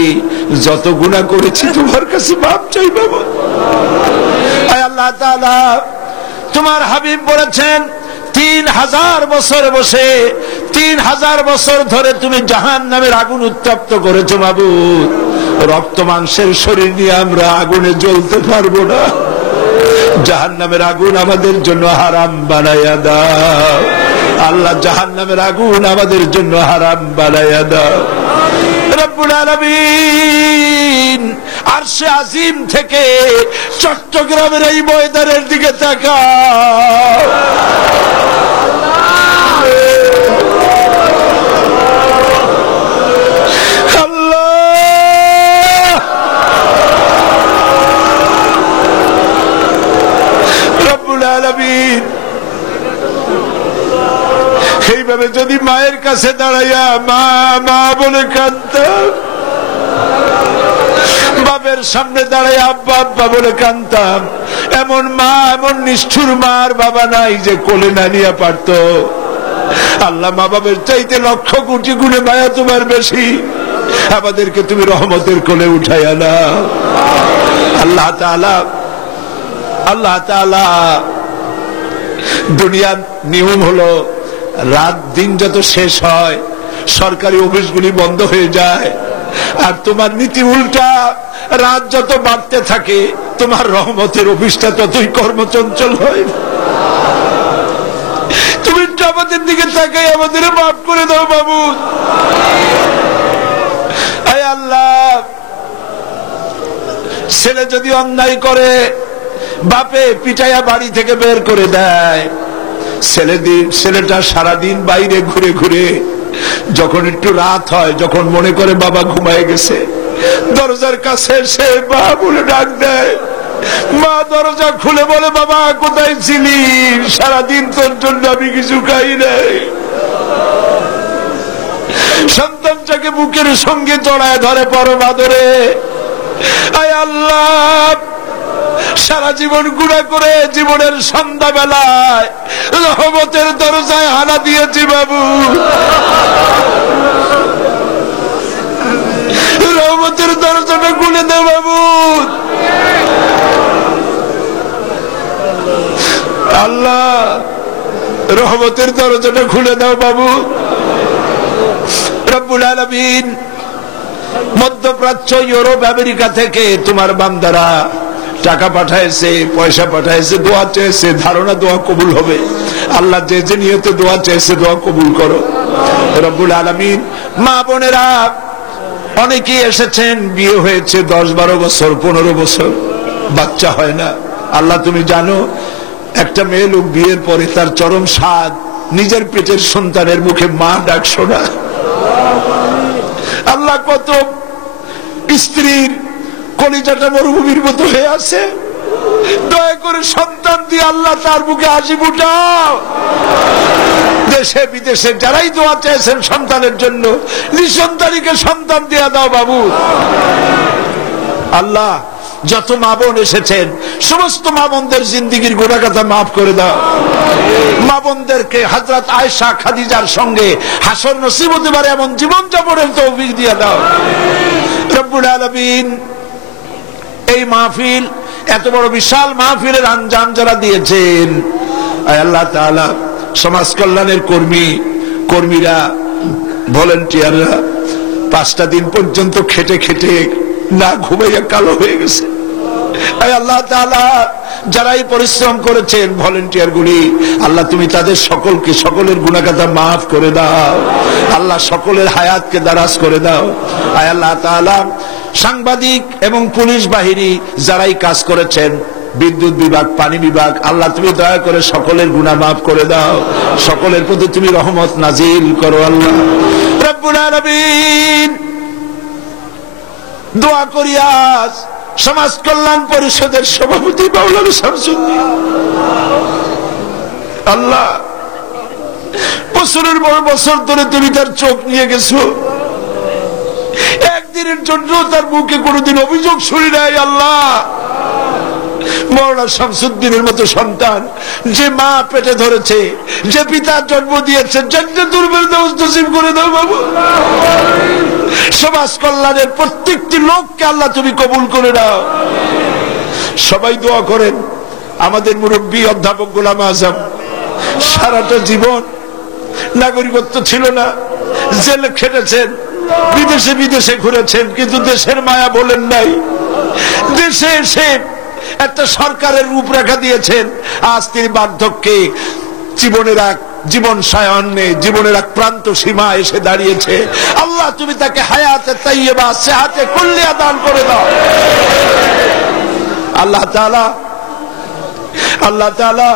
যত গুনাহ করেছি তোমার কাছে মাপ চাই বাবা। আয় আল্লাহ তাআলা তোমার হাবিব বলেছেন 3000 বছর বসে 3000 বছর ধরে তুমি জাহান্নামের আগুন উত্তপ্ত করেছো মাবুদ। রক্ত মাংসের শরীর নিয়ে আমরা আগুনে জ্বলতে পারবো না, জাহান্নামের আগুন আমাদের জন্য হারাম বানাইয়া দাও আল্লাহ, জাহান্নামের আগুন আমাদের জন্য হারাম বানাইয়া দাও রব্বুল আলামিন। আরশে আজিম থেকে চট্টগ্রামের এই ময়দানের দিকে তাকাও, এইভাবে যদি মায়ের কাছে দাঁড়াইয়া মা মা বলে কাঁদতাম, বাপের সামনে দাঁড়াইয়া আব্বা আব্বা বলে কাঁদতাম, এমন মা, এমন নিষ্ঠুর মার বাবা নাই যে কোলে না নিয়ে পারত। আল্লাহ মা বাবার চাইতে লক্ষ কোটি গুণে মায়া তোমার বেশি, আমাদেরকে তুমি রহমতের কোলে উঠাইয়া নাও আল্লাহ তাআলা। আল্লাহ তাআলা দুনিয়ার নিয়ম হলো রাত দিন যত শেষ হয় সরকারি অফিসগুলি বন্ধ হয়ে যায়, আর তোমার নীতি উল্টা। রাত যত বাড়তে থাকে তোমার রহমতের অফিসটা ততই কর্মচঞ্চল হয়। তুমি আমাদের দিকে তাকাই আমাদের মাফ করে দাও বাবু। আয় আল্লাহ, ছেলে যদি অন্যায় করে বাপে পিটাইয়া বাড়ি থেকে বের করে দেয়, ছেলেটা সারাদিন বাইরে ঘুরে ঘুরে যখন একটু রাত হয়, যখন মনে করে বাবা ঘুমায় গেছে, দরজার কাছে এসে মা বলে ডাক দেয়। মা দরজা খুলে বলে, বাবা কোথায় ছিলি? সারাদিন তোর জন্য আমি কিছু খাই নাই। সন্তানটাকে বুকের সঙ্গে জড়ায় ধরে পরম আদরে। আয় আল্লাহ, সারা জীবন গুনাহ করে জীবনের সন্ধ্যাবেলায় রহমতের দরজায় হানা দিয়েছি বাবু। রহমতের দরজাটা খুলে দে বাবু। আল্লাহ, রহমতের দরজাটা খুলে দাও বাবু। রব্বুল আলামিন, মধ্যপ্রাচ্য, ইউরোপ, আমেরিকা থেকে তোমার বান্দারা টাকা পাঠাইছে, পয়সা পাঠাইছে, দোয়া চেয়েছে, ধারণা দোয়া কবুল হবে। আল্লাহ যে যে নিয়তে দোয়া চেয়েছে দোয়া কবুল করো রব্বুল আলামিন। মা বোনেরা অনেকেই এসেছেন, বিয়ে হয়েছে 10-12 বছর, 15 বছর, বাচ্চা হয় না। আল্লাহ তুমি জানো, একটা মেয়ে লোক বিয়ের পরে তার চরম স্বাদ নিজের পেটের সন্তানের মুখে মা ডাক শোনা। আল্লাহ, কত স্ত্রীর কলিজাটা মরুভূমির মতো হয়ে আছে, দয়া করে সন্তান দিয়ে আল্লাহ তার মুখে হাসি ফুটাও। দেশে বিদেশে যারাই দোয়া চেয়েছেন সন্তানের জন্য, নিঃসন্তানীকে সন্তান দিয়ে দাও বাবু। আল্লাহ, যত মা বোন এসেছেন সমস্ত মা বোনদের জিন্দিগির গুনাহগাথা মাফ করে দাও। মা বোনদেরকে হযরত আয়েশা খাদিজার সঙ্গে হাসর নসিব হতে পারে এমন জীবন যাপনের তৌফিক দিয়ে দাও রব্বুল আলামিন। এই মাহফিল, এত বড় বিশাল মাহফিলের আঞ্জাম যারা দিয়েছেন, আয় আল্লাহ তাআলা, সমাজ কল্যাণের কর্মীরা, ভলেন্টিয়াররা 5টা দিন পর্যন্ত খেটে খেটে না ঘুমাইয়া কালো হয়ে গেছে। আয় আল্লাহ তাআলা, যারা এই পরিশ্রম করেছেন ভলেন্টিয়ার গুলি, আল্লাহ তুমি তাদের সকলের গুনাহগাথা মাফ করে দাও। আল্লাহ সকলের হায়াতকে দারাজ করে দাও। আয় আল্লাহ তাআলা, সাংবাদিক এবং পুলিশ বাহিনী যারাই কাজ করেছেন, বিদ্যুৎ বিভাগ, পানি বিভাগ, আল্লাহ তুমি দয়া করে সকলের গুনাহ মাফ করে দাও। সকলের প্রতি তুমি রহমত নাজিল করো আল্লাহ রব্বুল আলামিন। দোয়া করি আজ সমাজ কল্যাণ পরিষদের সভাপতি মাওলানা শামসুদ্দিন, আল্লাহ বছরের পর বছর ধরে তুমি তার চোখ নিয়ে গেছো, একদিনের জন্য তার মুখে কোনোদিন অভিযোগ শুনি নাই। আল্লাহ, মাওলানা শামসুদ্দিনের মতো সন্তান যে মা পেটে ধরেছে, যে পিতার জন্ম দিয়েছে, জান্নাতুল ফেরদাউস নসিব করে দাও বাবু। সমাজ কল্যাণের প্রত্যেকটি লোককে আল্লাহ তুমি কবুল করে নাও। সবাই দোয়া করেন। আমাদের মুরব্বী অধ্যাপক গোলাম আজম সারাটা জীবন নাগরিকত্ব ছিল না, জেলে খেটেছেন, বিদেশে বিদেশে ঘুরেছেন, কিন্তু দেশের মায়া বলেন নাই। দেশে এসে একটা সরকারের রূপরেখা দিয়েছেন। আজ তিনি বার্ধক্যে জীবন সায়ান্নে জীবনের এক প্রান্ত সীমা এসে দাঁড়িয়েছে। আল্লাহ তুমি তাকে হায়াতে তাইয়্যিবা, সেহাতে কুল্লিয়া দান করে দাও। আল্লাহ তাআলা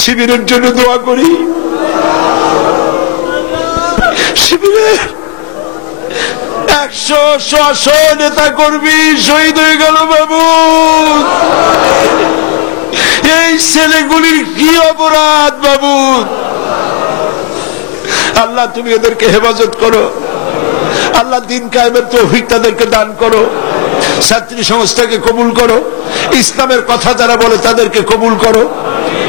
শিবিরের জন্য দোয়া করি। শিবিরের 100 নেতা কর্মী শহীদ হয়ে গেল বাবু। এই ছেলেগুলির কি অপরাধ বাবু? আল্লাহ তুমি এদেরকে হেফাজত করো। আল্লাহ দিন কায়েমের তৌফিক তাদেরকে দান করো। ছাত্রী সংস্থাকে কবুল করো। ইসলামের কথা যারা বলে তাদেরকে কবুল করো।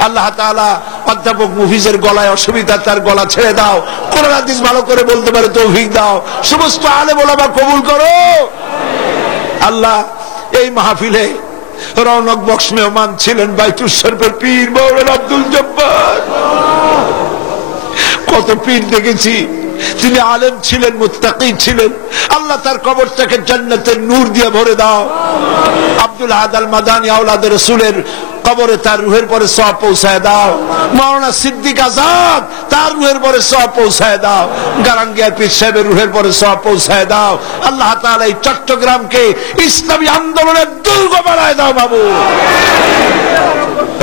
আল্লাহ তাআলা অধ্যাপক মুফিজের গলায় অসুবিধা, তার গলা ছেড়ে দাও। কোরআন হাদিস ভালো করে বলতে পারে তৌফিক দাও। সমস্ত আলেম ওলামা কবুল করো। আল্লাহ, এই মাহফিলে রৌনক বক্স মেহমান ছিলেন বাইতুল শরীফের পীর মাওলানা আব্দুল জব্বার। কত পীর দেখেছি, তিনি আলেম ছিলেন, মুত্তাকি ছিলেন। আল্লাহ তার কবরটাকে জান্নাতের নূর দিয়ে ভরে দাও। আব্দুল আহাদ আল মাদানী আওলাদে রাসূলের কবরে তার রুহের পরে সওয়াব পৌঁছায় দাও। মাওলানা সিদ্দিক আজাদ তার রুহের পরে সওয়াব পৌঁছায় দাও। গারাঙ্গিয়া পীর সাহেবের রুহের পরে সওয়াব পৌঁছায় দাও। আল্লাহ তাআলা এই চট্টগ্রামকে ইসলামী আন্দোলনের দুর্গ বানায় দাও বাবু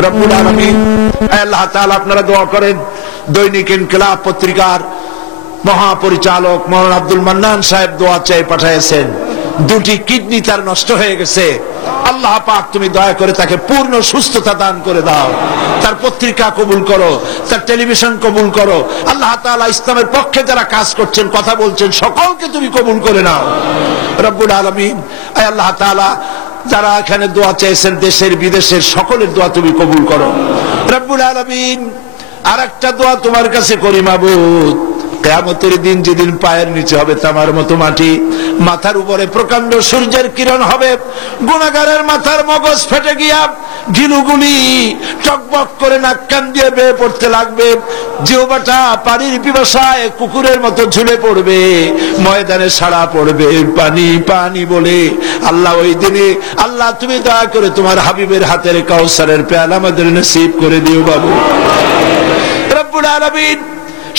রব্বুল আলামিন। আল্লাহ তাআলা আপনারা দোয়া করেন। দৈনিক ইনকিলাব পত্রিকার মহাপরিচালক মাওলানা আব্দুল মান্নান সাহেব দোয়া চেয়ে পাঠিয়েছেন। দুটি কিডনি তার নষ্ট হয়ে গেছে। আল্লাহ পাক তুমি দয়া করে তাকে পূর্ণ সুস্থতা দান করে দাও। তার পত্রিকা কবুল করো, তার টেলিভিশন কবুল করো। আল্লাহ তাআলা ইসলামের পক্ষে যারা কাজ করছেন, কথা বলছেন, সকলকে তুমি কবুল করে নাও রব্বুল আলামিন। আয় আল্লাহ তাআলা যারা এখানে দোয়া চেয়েছেন, দেশের বিদেশের সকলের দোয়া তুমি কবুল করো রব্বুল আলামিন। আর একটা দোয়া তোমার কাছে করি মাবুদ, কিয়ামতের দিন যেদিন পায়ের নিচে হবে তামার মতো মাটি, মাথার উপরে প্রকাণ্ড সূর্যের কিরণ হবে, গুনাহগারের মাথার মগজ ফেটে গিয়া গিলুগুলি টকবক করে নাক কান দিয়ে বেয়ে পড়তে লাগবে, জিহ্বাটা পানির পিপাসায় কুকুরের মতো ঝুলে পড়বে, ময়দানে সাড়া পড়বে পানি পানি বলে। আল্লাহ ওই দিনে আল্লাহ তুমি দয়া করে তোমার হাবিবের হাতের কাউসারের পেয়ালা আমাদের নসিব করে দিও বাবু রব্বুল আলামিন।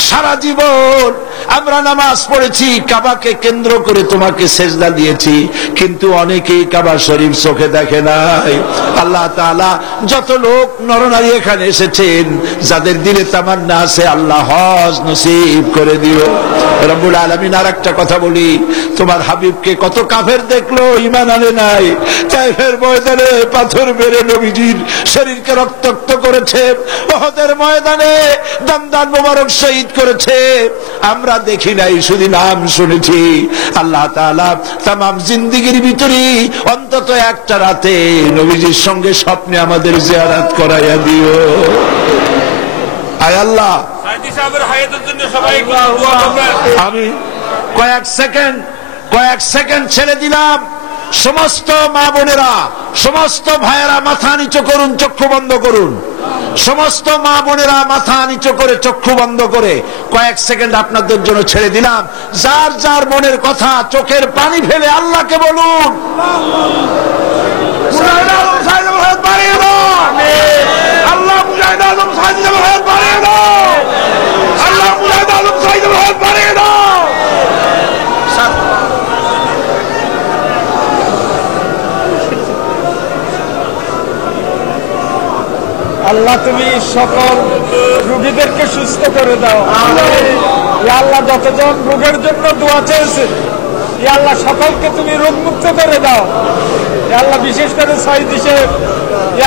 সারা জীবন আমরা নামাজ পড়েছি, কাবাকে কেন্দ্র করে তোমাকে সেজদা দিয়েছি, কিন্তু অনেকেই কাবা শরীফ চোখে দেখে নাই। আল্লাহ তাআলা যত লোক নরনারী এখানে এসেছেন, যাদের দিলে তামান্না আছে, আল্লাহ হজ নসিব করে দিও রব্বুল আলামিন। আর একটা কথা বলি, তোমার হাবিবকে কত কাফের দেখলো, ঈমান আনে নাই। তাইফের ময়দানে পাথর মেরে নবীজির শরীরকে রক্তাক্ত করেছে, উহুদের ময়দানে দান মোবারক শহীদ করেছে। আমরা দেখি নাই, শুধু নাম শুনেছি। আল্লাহ তাআলা তামাম জিন্দেগির ভিতরে অন্তত একটা রাতে নবীজির সঙ্গে স্বপ্নে আমাদের জিয়ারত করাইয়া দিও। আয় আল্লাহ, আমি কয়েক সেকেন্ড ছেড়ে দিলাম। সমস্ত মা বোনেরা, সমস্ত ভাইয়েরা মাথা নিচু করুন, চক্ষু বন্ধ করুন। সমস্ত মা বোনেরা মাথা নিচু করে চক্ষু বন্ধ করে কয়েক সেকেন্ড আপনাদের জন্য ছেড়ে দিলাম। যার যার মনের কথা চোখের পানি ফেলে আল্লাহকে বলুন। আল্লাহ তুমি সকল রোগীদেরকে সুস্থ করে দাও। আল্লাহ যতজন রোগের জন্য দোয়া চেয়েছে, আল্লাহ সকলকে তুমি রোগ মুক্ত করে দাও। আল্লাহ বিশেষ করে সাইদি সাহেব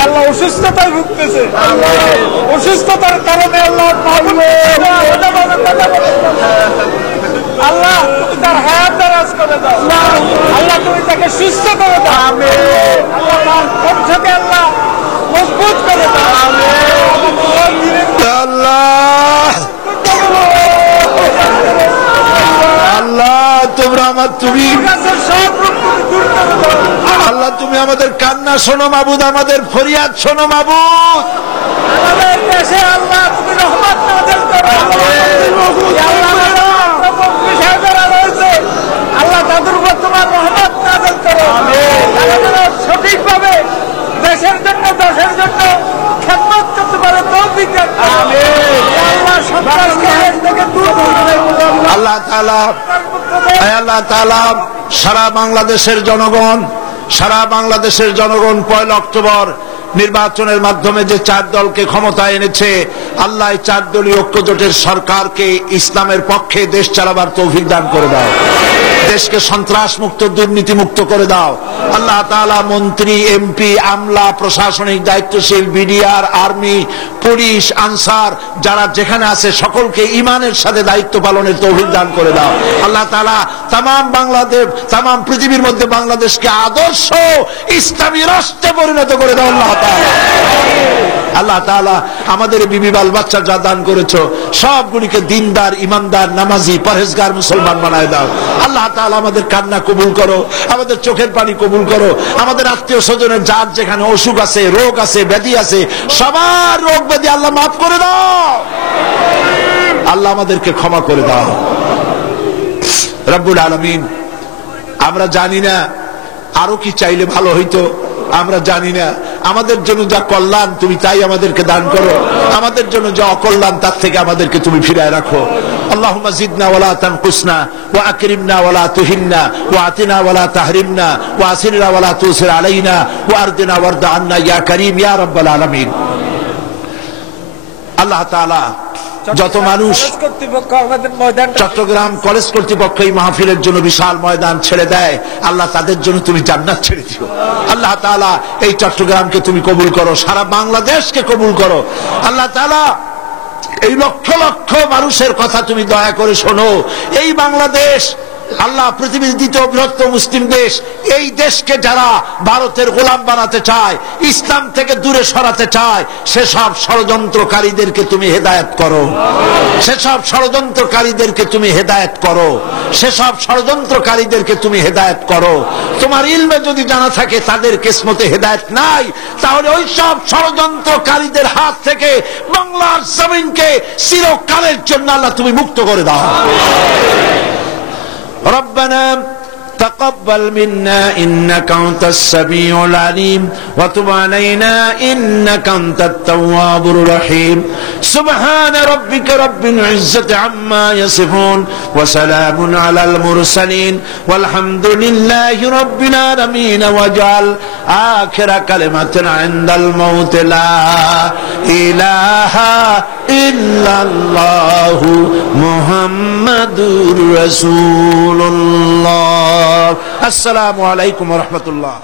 আল্লাহ অসুস্থতায় ভুগতেছে, অসুস্থতার কারণে আল্লাহ আল্লাহ তুমি তার হায়াত দারাজ করে দাও। আল্লাহ তুমি তাকে সুস্থ করে দাও। আল্লাহ তার কণ্ঠকে আল্লাহ মজবুত করে দাও। আল্লাহ আল্লাহ তোমরা আমার তুমি আল্লাহ তুমি আমাদের কান্না শোনো মাবুদ, আমাদের ফরিয়াদ শোনো মাবুদ। আমাদের দেশে আল্লাহ তুমি রহমত নাযিল করো। আল্লাহ তাদের উপর তোমার রহমত নাযিল করো। সঠিকভাবে দেশের জন্য দেশের জন্য খেদমত করতে পারে তৌফিক দাও। আল্লাহ সন্ত্রাসকে দেশ থেকে দূর করে আল্লাহ তাআলা আল্লাহ তাআলা সারা বাংলাদেশের জনগণ 1 অক্টোবর নির্বাচনের মাধ্যমে যে 4 দলকে ক্ষমতায় এনেছে, আল্লাহ এই 4 দলীয় ঐক্যজোটের সরকারকে ইসলামের পক্ষে দেশ চালাবার তৌফিক দান করে দাও। দেশকে সন্ত্রাস মুক্ত, দুর্নীতি মুক্ত করে দাও। আল্লাহ তাআলা মন্ত্রী, এমপি, আমলা, প্রশাসনিক দায়িত্বশীল, বিডিআর, আর্মি, পুলিশ, আনসার যারা যেখানে আছে সকলকে ঈমানের সাথে দায়িত্ব পালনের তৌফিক দান করে দাও। আল্লাহ তাআলা তামাম বাংলাদেশ, তামাম পৃথিবীর মধ্যে বাংলাদেশকে আদর্শ ইসলামী রাষ্ট্রে পরিণত করে দাও। আল্লাহ তাআলা আমাদের বিবি বাল বাচ্চা যা দান করেছো সবগুলিকে দিনদার, ইমানদার, নামাজি, পরহেজগার মুসলমান বানায় দাও। আল্লাহ তাআলা আমাদের কান্না কবুল করো, আমাদের চোখের পানি কবুল করো। আমাদের আত্মীয় স্বজনের যার যেখানে অসুখ আছে, রোগ আছে, ব্যাধি আছে, সবার রোগ ব্যাধি আল্লাহ মাফ করে দাও। আল্লাহ আমাদেরকে ক্ষমা করে দাও। রব্বুল আলামিন, আমরা জানি না আরো কি চাইলে ভালো হইতো, আমরা জানি না। আমাদের জন্য যা কল্যাণ তুমি তাই আমাদেরকে দান করো, আমাদের জন্য যা অকল্যাণ তার থেকে আমাদেরকে তুমি ফিরায় রাখো। আল্লাহুম্মা জিদনা ওয়ালা তানকুসনা ওয়া আকরিমনা ওয়ালা তুহিন্না ওয়া আতিনা ওয়ালা তাহরিমনা ওয়া আসিরনা ওয়ালা তুসির আলাইনা ওয়া আরদিনা ওয়ারদা আন্না ইয়া কারীম ইয়া রাব্বাল আলামিন। আল্লাহ তাআলা যত মানুষ, চট্টগ্রাম কলেজ কর্তৃপক্ষ এই মাহফিলের জন্য বিশাল ময়দান ছেড়ে দেয়, আল্লাহ তাদের জন্য তুমি জান্নাত ছেড়ে দিও। আল্লাহ তাআলা এই চট্টগ্রামকে তুমি কবুল করো, সারা বাংলাদেশকে কবুল করো। আল্লাহ তাআলা এই লক্ষ লক্ষ মানুষের কথা তুমি দয়া করে শোনো। এই বাংলাদেশ আল্লাহ পৃথিবীর দ্বিতীয় বৃহত্তম মুসলিম দেশ, এই দেশকে যারা ভারতের গোলাম বানাতে চায়, ইসলাম থেকে দূরে সরাতে চায়, সেসব ষড়যন্ত্রকারীদেরকে তুমি হেদায়েত করো, সেসব ষড়যন্ত্রকারীদেরকে তুমি হেদায়েত করো, সেসব ষড়যন্ত্রকারীদেরকে তুমি হেদায়েত করো। তোমার ইলমে যদি জানা থাকে তাদের কিসমতে হেদায়েত নাই, তাহলে ওই সব ষড়যন্ত্রকারীদের হাত থেকে বাংলার জমিনকে চিরকালের জন্য আল্লাহ তুমি মুক্ত করে দাও। ربنا تقبل منا إنك أنت السميع العليم وتب علينا إنك أنت التواب الرحيم سبحان ربك رب العزة عما يصفون وسلام على المرسلين والحمد لله رب العالمين واجعل آخر كلمة عند الموت لا إله إلا الله محمد رسول الله। السلام عليكم ورحمة الله।